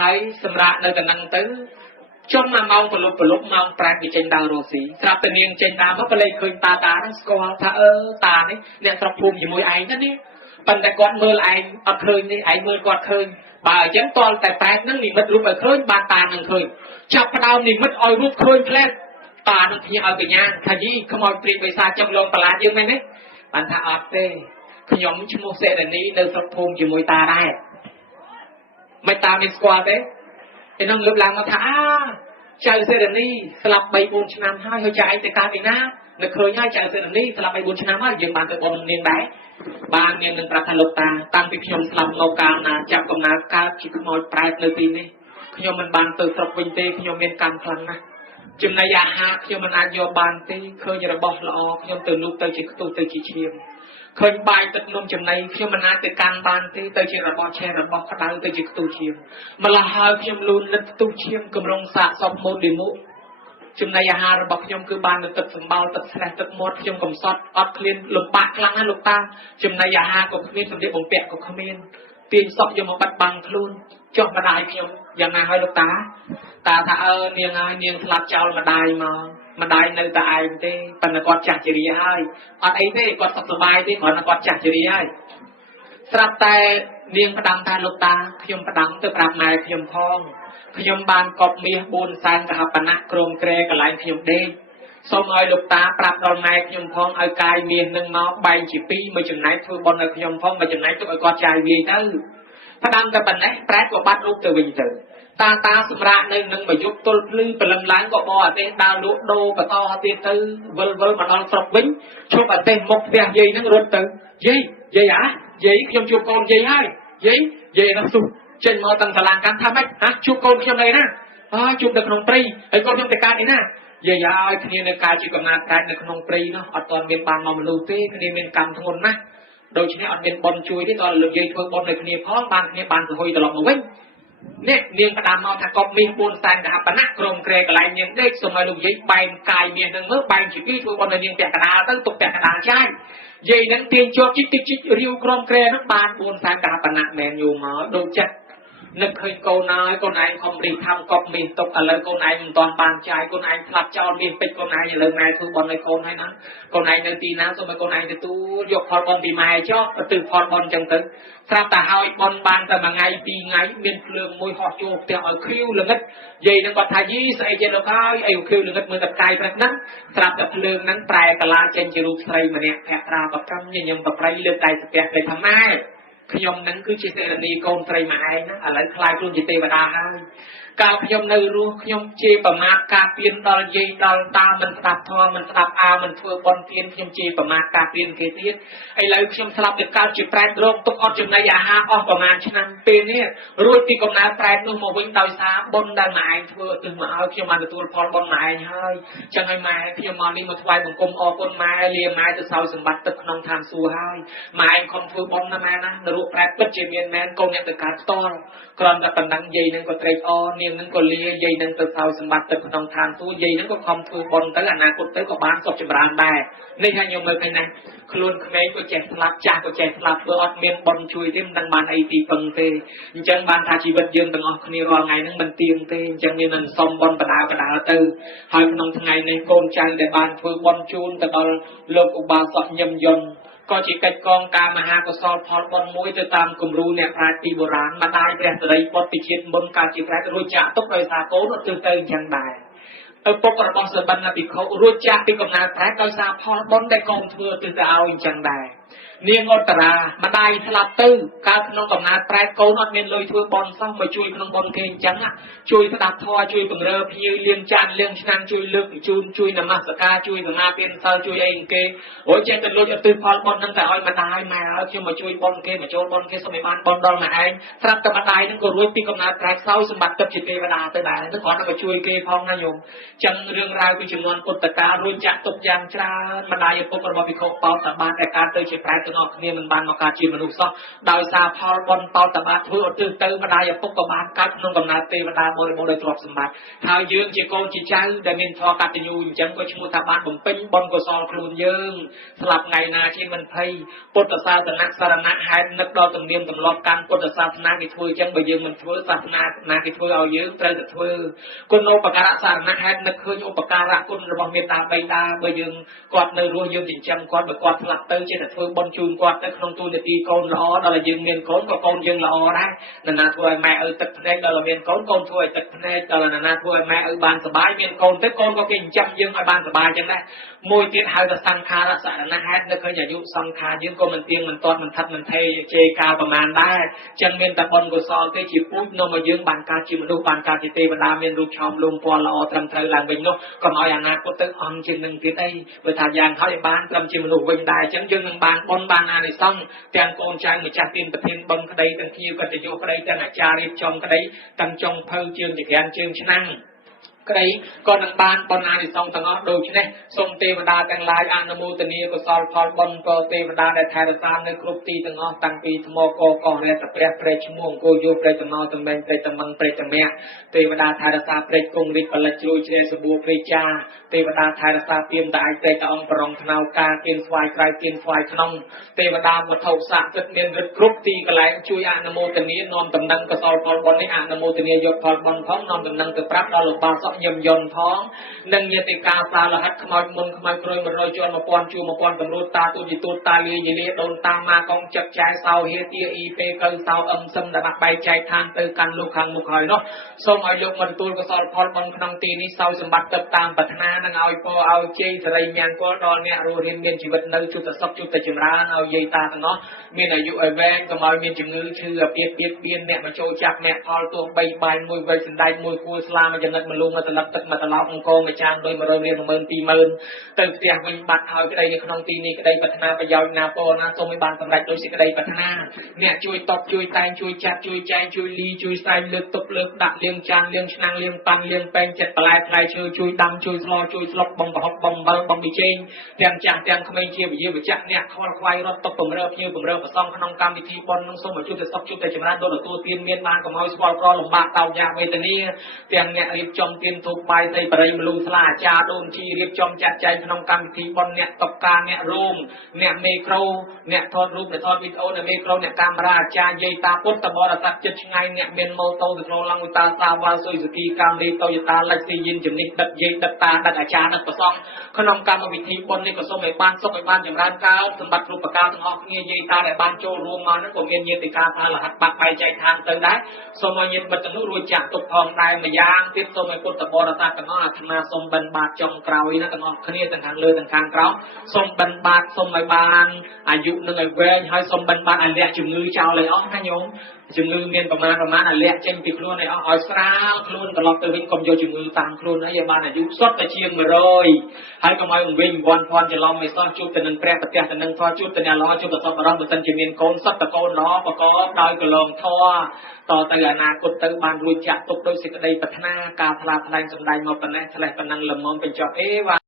ហើយសម្រាកនៅកណ្ដឹងទៅចុះមកម៉ោងប្រលប់ម៉ោង5គេចេញដើររស់ស៊ីស្រាប់តែនាងចេញដើរមកប្រឡេកឃើញតាហ្នឹងស្គាល់ថាតានេះអ្នកស្រុកភូមិជាមួយឯងទៅនេះប៉ុន្តែគាត់មើលឯងអត់ឃើញទេឯងមើលគាត់ឃើញ bà chẳng toàn tại tay nó niệm mất lúc ở khơi bà ta năng khơi chọc vào đầu niệm mất oi rút khơi lên ta năng khi ở cái nhà thay vì không ai tiền về xa trong lòng bà lá dương này đấy bạn thà ọt tê khi nhóm chung một xe này nơi sập thùng chỉ mùi ta đây mày ta mình qua đấy thì nó ngược lại nó thả chạy xe này sập bay buồn năm hai hơi chạy từ ca Việt Nam nó khơi nhai chạy xe này sập bay buồn năm hai dừng bàn từ bọn miền Bắc bà miền mìnhประทานลูกตาตั้งที่ขยมสลับโลกานาจับกำนัดการจิตขโมยปลายเลยทีนี้ขยมมันบานตื่นตรวินเตขยมเมียนการคลังนะจึงนายาหาขยมมันอาโยบานตีเคยจะบอกละอขยมตื่นลูกตื่นจิตตู้ตื่นจิตเชียมเคยใบตัดนมจึงในขยมมันอาตื่นการบานตีตื่นจิตระบอกแช่ระบอกขดาตื่นจิตตู้เชียมมาละหาขยมลุนนึกตู้เชียมกำลังสะสมโมดิมุจึงนายาหาระบอกขยมคือบานตัดสมบัติตัดแสดงตัดหมดขยมกำซอดอดเคลียนหลุดปากคลังนะลูกตาจึงนายาหากับขมิ้นสมเด็จองค์เปียกกับขมิ้นตีนสอบยมบัดบังคลุนจบมาได้ขยมยังไงให้ลูกตาถ้าเนียงไงเนียงสลับเจ้ามาได้มาได้ในตาไอ้เต้ปันกอดจักจริยให้อันไอ้เต้กอดสบายเต้ขอนกอดจักจริยให้สลับแต่เนียงประดังทานลูกตาขยมประดังตัวปรับนายขยมพองขยมบานกอบเมียบุญสันกับปนักโครมเกรกับหลายขยมเด้สมเอาลูกตาปรับดอนนายขยมพองเอากายเมียนึงมาใบจีปีมาจากไหนคือบอลเอาขยมพองมาจากไหนตัวกอดใจวีนั่นพระดำกับปันนี้แปรกว่าบัดลูกตัววิญญาณตาสมระหนึ่งมายุบต้นพลื้เป็นลำล้างก็บ่อเต้ดาวลุโดปะตอเต้ตื้อเวลมาดอนสบวิ่งช่วงเต้หมกเตียยีนั่งรถตื้อยีอ่ะยีขยมจูบกอนยีให้ยีนักสู้เช่นมาตั้งตารางการทำไหมฮะจูบกอนขยมเลยนะจูบเด็กขนมปรีไอ้กอนขยมแต่การนี่นะยีขณีในการจูบกับนาการเด็กขนมปรีเนาะอัตอนเมียนบางมาลูเต้ขณีเมียนกรรมทั้งหมดนะโดยเฉพาะอันเป็นบอลช่วยที่ตอนเลือกยีช่วยบอลในขณีพร้อมบางขณีบางจะหอยตลอดมาวิ่งเนี่ยเนียงกระดานมาถ้ากอบมีปูนแซงกับปนักกรมเกรกอะไรเนียงเด็กสมัยลูกยิ่งใบกายเนียงนึงเมื่อใบชีวิตทุกคนเนียงแปะกระดาตั้งตกแปะกระดาใช่ยี่นั้นเตียนโจจิตริวกรมเกรนักบานปูนแซงกับปนักแมนอยู่มาดูจัดนึกเคยโกนายโกนายคอมรีทำกอบมีตกอะไรโกนายมันตอนบานใจโกนายพลัดเจ้ามีเป็นโกนายอย่าลืมนายทุกบอลในโกนายนั้นโกนายในตีนั้นสมัยโกนายในตู้ยกพอลบอลตีไม้ชอบตื่นพอลบอลจังตึงสระตาหอยบอลบานแต่มาไงปีไงเมียนเพลิงมวยหอกโจกเตียเอาคิวเหลืองงัดยี่นั่งกอดทายีใส่เจนเราเข้าไอ้คิวเหลืองงัดมือตะไคร้แบบนั้นสระตาเพลิงนั้นปลายกะลาเจนจิรุใส่มาเนี่ยแผลตราแบบกำยังแบบไรเลือดใจสเปียกเลยทำไมขยมนั้นคือจิตเตอร์นีโกนไตรมาไอ้นะอะไรคลายกลุ่มจิตเตวดาให้กาวขยมในรู้ขยมเจประมาทกาเปลี่ยนดอลเยดอลตามันสลับทอมันสลับอามันเฟื่อบอลเปลี่ยนขยมเจประมาทกาเปลี่ยนเกตีไอ้เลยขยมสลับเด็กกาวจิตแปรโรคตกอดจุดในยาหาออกประมาณฉะนั้นเป็นเนี่ยรู้ที่กำลังแปรนุ่มมาวิ่งดอยสาบนได้หมายเฟื่อถึงมาเอาขยมมันตัวพอบอลหมายให้จังไงมาขยมมันนี่มาถวายบังคมออกคนไม้เลี้ยไม้จะเสาสมบัติตึกนองทานสู้ให้ไม้คอมเฟื่อบอลนั่นนะรู้แปรปัจเจเมียนแมนโกเนี่ยตะการต้อนกรอนแต่ปันดังใหญ่นั่นก็เตรอเนียงนั่นก็เลี้ยใหญ่นั่นตัวเสาสมบัติตึกนองทานสู้ใหญ่นั่นก็คอมเฟื่อบอลแต่ละนาคตแต่ก็บ้านศพจำรานได้ในทางยมเลยไปนะคลุนเขมรก็แจกสลับจ่าก็แจกสลับเบอร์อดเมียนบอลช่วยที่มันดังบานไอตีปังเตจังบานทาชีวิตยืนตั้งออกนี่รอไงนั่งมันเตียงเตจังนี่นั่นซอมบอลประดาเตอหายนองทั้งไงในโกนจังแต่บานเฟื่อบอลจูนแต่ตอนโลกอุบาสกยำยนก็จิตกองการมหากสอบพอลบอลมวยจะตามกลุ่มรู้เนี่ยปราตีโบราณมาได้แปลสลายบอลปิจิตบนการจิตแปลรู้จักตกโดยสาโก้รถตื่นเต้นยังได้ปกระบองสบันนาปิเขารู้จักปีกำนาแปลโดยสาพอลบอลได้กองเถื่อตื่นจะเอาจังได้เนียงอตรามาได้สลับตื้อการขนมกำนาแปลโกนอดเมนเลยเถื่อบอลซ่องมาช่วยขนมบอลเก่งจังอ่ะช่วยสดับทอช่วยปังเรือพิวเลี้ยงจานเลี้ยงชันช่วยเลือกจูนช่วยนำมาสกาช่วยกำนาเป็นซาช่วยเองเกโอ้ยเจตันลุยตื่นพอลบอลตั้งแต่อ้อยมาได้มาแล้วช่วยมาช่วยบอลเกมาโจบอลเกสมัยบ้านบอลดอลมาเองสลับกับมาได้นั่นก็รู้ปีกำนาแปลเศร้าสมบัติกับจิตเทวดาตั้งแต่นั่นขอมาช่วยเกพองนายมจังเรื่องราวเป็นจำนวนปุตตะการรู้จักตกยางจานมาได้ปกระบองปิเขาเป่าแต่บ้านแต่การเตยเฉียบแปลตัวออกเนี่ยมันบ้านมาการจีมนุษย์ซะดาวซาพอลบอลเป่าแต่บ้านเพื่อตื่นเต้นมาได้ปกบ้านการขนมกำนาเทวดาบริบทโดยตรอกสมบัติท้าวยืงจีโกจีเจ้าได้เมียนทอการจะอยู่จังก็ชูทบานผมเป็นบอลก็ซอลครูนยืงสลับไงนาเช่นมันไพ่ปุตตะศาสนาสารณะหายนักดอตำเนียมตำลอดการปุตตะศาสนากิจช่วยจังไปยืงมันช่วยศาสนานากิจช่วยเอายืงเตยจะช่วยคนโอปการะสารณะหายนักเคยโอปการะคนระบำเมตตาใบดาไปยืงกอดในรัวยืงจริงจังกอดไปกอดสลับเตยเช่นช่วยบอลช ជូនគាត់ទៅក្នុងទូនាទីកូនល្អដល់តែយើងមានកូនក៏កូនយើងល្អដែរណានាធ្វើឲ្យម៉ែឪទឹកភ្នែកដល់តែមានកូនកូនធ្វើឲ្យទឹកភ្នែកដល់ណានាធ្វើឲ្យម៉ែឪបានសុបាយមានកូនទៅកូនក៏គេចិញ្ចឹមយើងឲ្យបានសុបាយចឹងដែរមួយទៀតហៅថាសង្ខារសរណហេតុនៅឃើញអាយុសង្ខារយើងក៏មិនទៀងមិនទាត់មិនថាត់មិនថេជេរកាលប្រមាណដែរចឹងមានតែបុណ្យកុសលទេជាពូជនាំឲ្យយើងបានកើតជាមនុស្សបានកើតជាទេវតាមានរូបឆោមលំពណ៌ល្អត្រឹមត្រូវឡើងវិញនោះកុំឲ្យអនាគតទៅអន់ជាងនឹងទៀតអីព្រោះថាយ៉ាងហោចឲ្យបានត្រឹមជាមនុស្សវិញដែរចឹងយើងនឹងបានបុណ្យបានអានិសង្សទាំងកូនចៅម្ចាស់ទានប្រធានបុណ្យក្តីទាំងភ្ញៀវកិត្តិយសក្តីទាំងអាចារ្យរៀបចំក្តីទាំងចុងភៅជើងចក្រានជើងឆ្នាំងក្តីក៏នឹងបានបុណ្យអានិសង្សទាំងអស់ដូច្នេះសូមទេវតាទាំងឡាយអនុមោទនាកុសលផលបុណ្យក៏ទេវតាដែលថែរក្សានៅគ្រប់ទីទាំងអស់តាំងពីថ្មកកោះរេតព្រះព្រៃឈ្មោះអង្គយោព្រៃតំណតំមែងព្រៃតំងព្រៃតំមាក់ទេវតាថែរក្សាព្រៃគង់រិទ្ធផលិតជ្រួយជ្រែសបួរព្រៃចាទេវតាថែរក្សាពីមតាអាចព្រៃតអង្គប្រងថ្នោការគៀនស្វាយក្រៅគៀនស្វាយក្នុងទេវតាវត្ថុស័ក្តិសិទ្ធិមានឫទ្ធិគ្រប់ទីកន្លែងជួយអនុមោទនានាំដំណឹងកុសលផលបុណ្យនេះអនុមោទនាយកផលបុណ្យផងនាំដំណឹងទៅប្រាប់ដល់លោកបាសកញឹមយន្តផងនិងញាតិកាសាលហិតខ្មោចមុនខ្មោចក្រួយ100ជាន់1000ជួរ1000កម្រួតតាទូជីទូតតាលាយលាដូនតាម៉ាកងចឹកចែសោហេទាអ៊ីពេកៅសោអឹមសឹមដែលបាក់បែកចែកឋានទៅកាន់លោកខាងមុខហើយនោះសូមឲ្យលោកមកទទួលកុសលផលបុណ្យក្នុងទីនេះសោយសម្បត្តិទៅតាមប្រាថ្នានិងឲ្យពរឲ្យជ័យសិរីមង្គលដល់អ្នករស់រានមានជីវិតនៅជួបតែសុខជួបតែចម្រើនឲ្យយាយតាទាំងអស់មានអាយុឲ្យវែងកុំឲ្យមានជំងឺឈឺអាពាហ៍បៀតបៀនអ្នកមកចូលចាប់អ្នកផលទោះបីបាយមួយវែកសណ្ដែកមួយគួរស្លាមួយចំណិតមួយលូងមួយសន្លឹកទឹកមួយត្រឡប់អង្គមួយចានដោយ100រៀល12000ទៅផ្ទះវិញបាត់ហើយក្តីនៅក្នុងទីនេះក្តីប្រាថ្នាប្រយោជន៍ណាពរណាសូមឲ្យបានសម្រេចដោយសេចក្តីប្រាថ្នាអ្នកជួយតបជួយតែងជួយចាត់ជួយចែងជួយលីជួយស្ដែងលើកទុកលើកដាក់លាងចានលាងឆ្នាំងលាងប៉ាន់លាងពេងចិត្តបន្លែផ្លែឈើជួយដាំជួយស្លជួយស្លុកបំប្រហុកបំបើបំប៊ីចេងទាំងចាស់ទាំងក្មេងជាវិជាវិជ្ជៈអ្នកខ្វល់ខ្វាយរត់តុបបំរើភ្ញៀវបំរើប្រសងក្នុងកម្មវិធីបុណ្យនឹងសូមឲ្យជួបតែសុខជួបតែចម្រើនដល់ទទួលទានមានបានកុំឲ្យស្គាល់ក្រលំបាកតោកយ៉ាវេទនាទាំងអ្នករៀបចំទានធូបបាយនៃបរិយមលូស្លាអាចារ្យដូនជីរៀបចំចាត់ចែងក្នុងកម្មវិធីបុណ្យអ្នកតបការអ្នករោងអ្នកមេក្រូអ្នកថតរូបអ្នកថតវីដេអូអ្នកមេក្រូអ្នកកាមេរ៉ាអាចារ្យយាយតាពុទ្ធបរិស័ទចិត្តឆ្ងាយអ្នកមានម៉ូតូទៅក្នុងឡង់វិតាសាវ៉ាស៊ុយស៊ូគីកាមរីតូយតាលិចស៊ីយិនជំនិះដឹកយាយដឹកតាដឹកអាចារ្យដឹកប្រសងក្នុងកម្មវិធីបុណ្យនេះក៏សូមឲ្យបានសុខឲ្យបានចម្រើនកើតសម្បត្តិគ្រប់ប្រការទាំងអស់គ្នាយាយតាដែលបានចូលរួមមកនោះក៏មានញាតិការថារហ័សបាក់បែកចែកឋានទៅដែរសូមឲ្យញាតិមិត្តទាំងនោះរួចចាក់ទុកផងដែរម្យ៉ាងទៀតសូមឲ្យពុទ្ធបរិស័ទទាំងអស់អាត្មាសូមបិណ្ឌបាតចុងក្រោយណាទាំងអស់គ្នាទាំងខាងលើទាំងខាងក្រោមសូមបិណ្ឌបាតសូមឲ្យបានអាយុនឹងឲ្យវែងហើយសូមបិណ្ឌបាតឲ្យលាក់ជំងឺចោលឲ្យអស់ណាញោមជំងឺមានប្រមាណឲ្យលាក់ចេញពីខ្លួនឲ្យអស់ឲ្យស្រាលខ្លួនត្រឡប់ទៅវិញកុំយកជំងឺតាមខ្លួនហើយឲ្យបានអាយុសុទ្ធតែជាង100ហើយកុំឲ្យវិញវ័នភ័ណ្ឌច្រឡំមិនសោះជួបទៅនឹងព្រះប្រទះទៅនឹងធម៌ជួបទៅអ្នកល្អជួបទៅសពបរោះបើសិនជាមានកូនសុទ្ធតែកូនល្អប្រកបដោយកលងធម៌តទៅអនាគតទៅបានរួចចាក់ទុកដោយសេចក្តីប្រាថ្នាការថ្លាថ្លែងសម្ដែងមកប៉ុណ្ណេះឆ្លេះប៉ុណ្ណឹងល្មមបញ្ចប់អេវ៉ា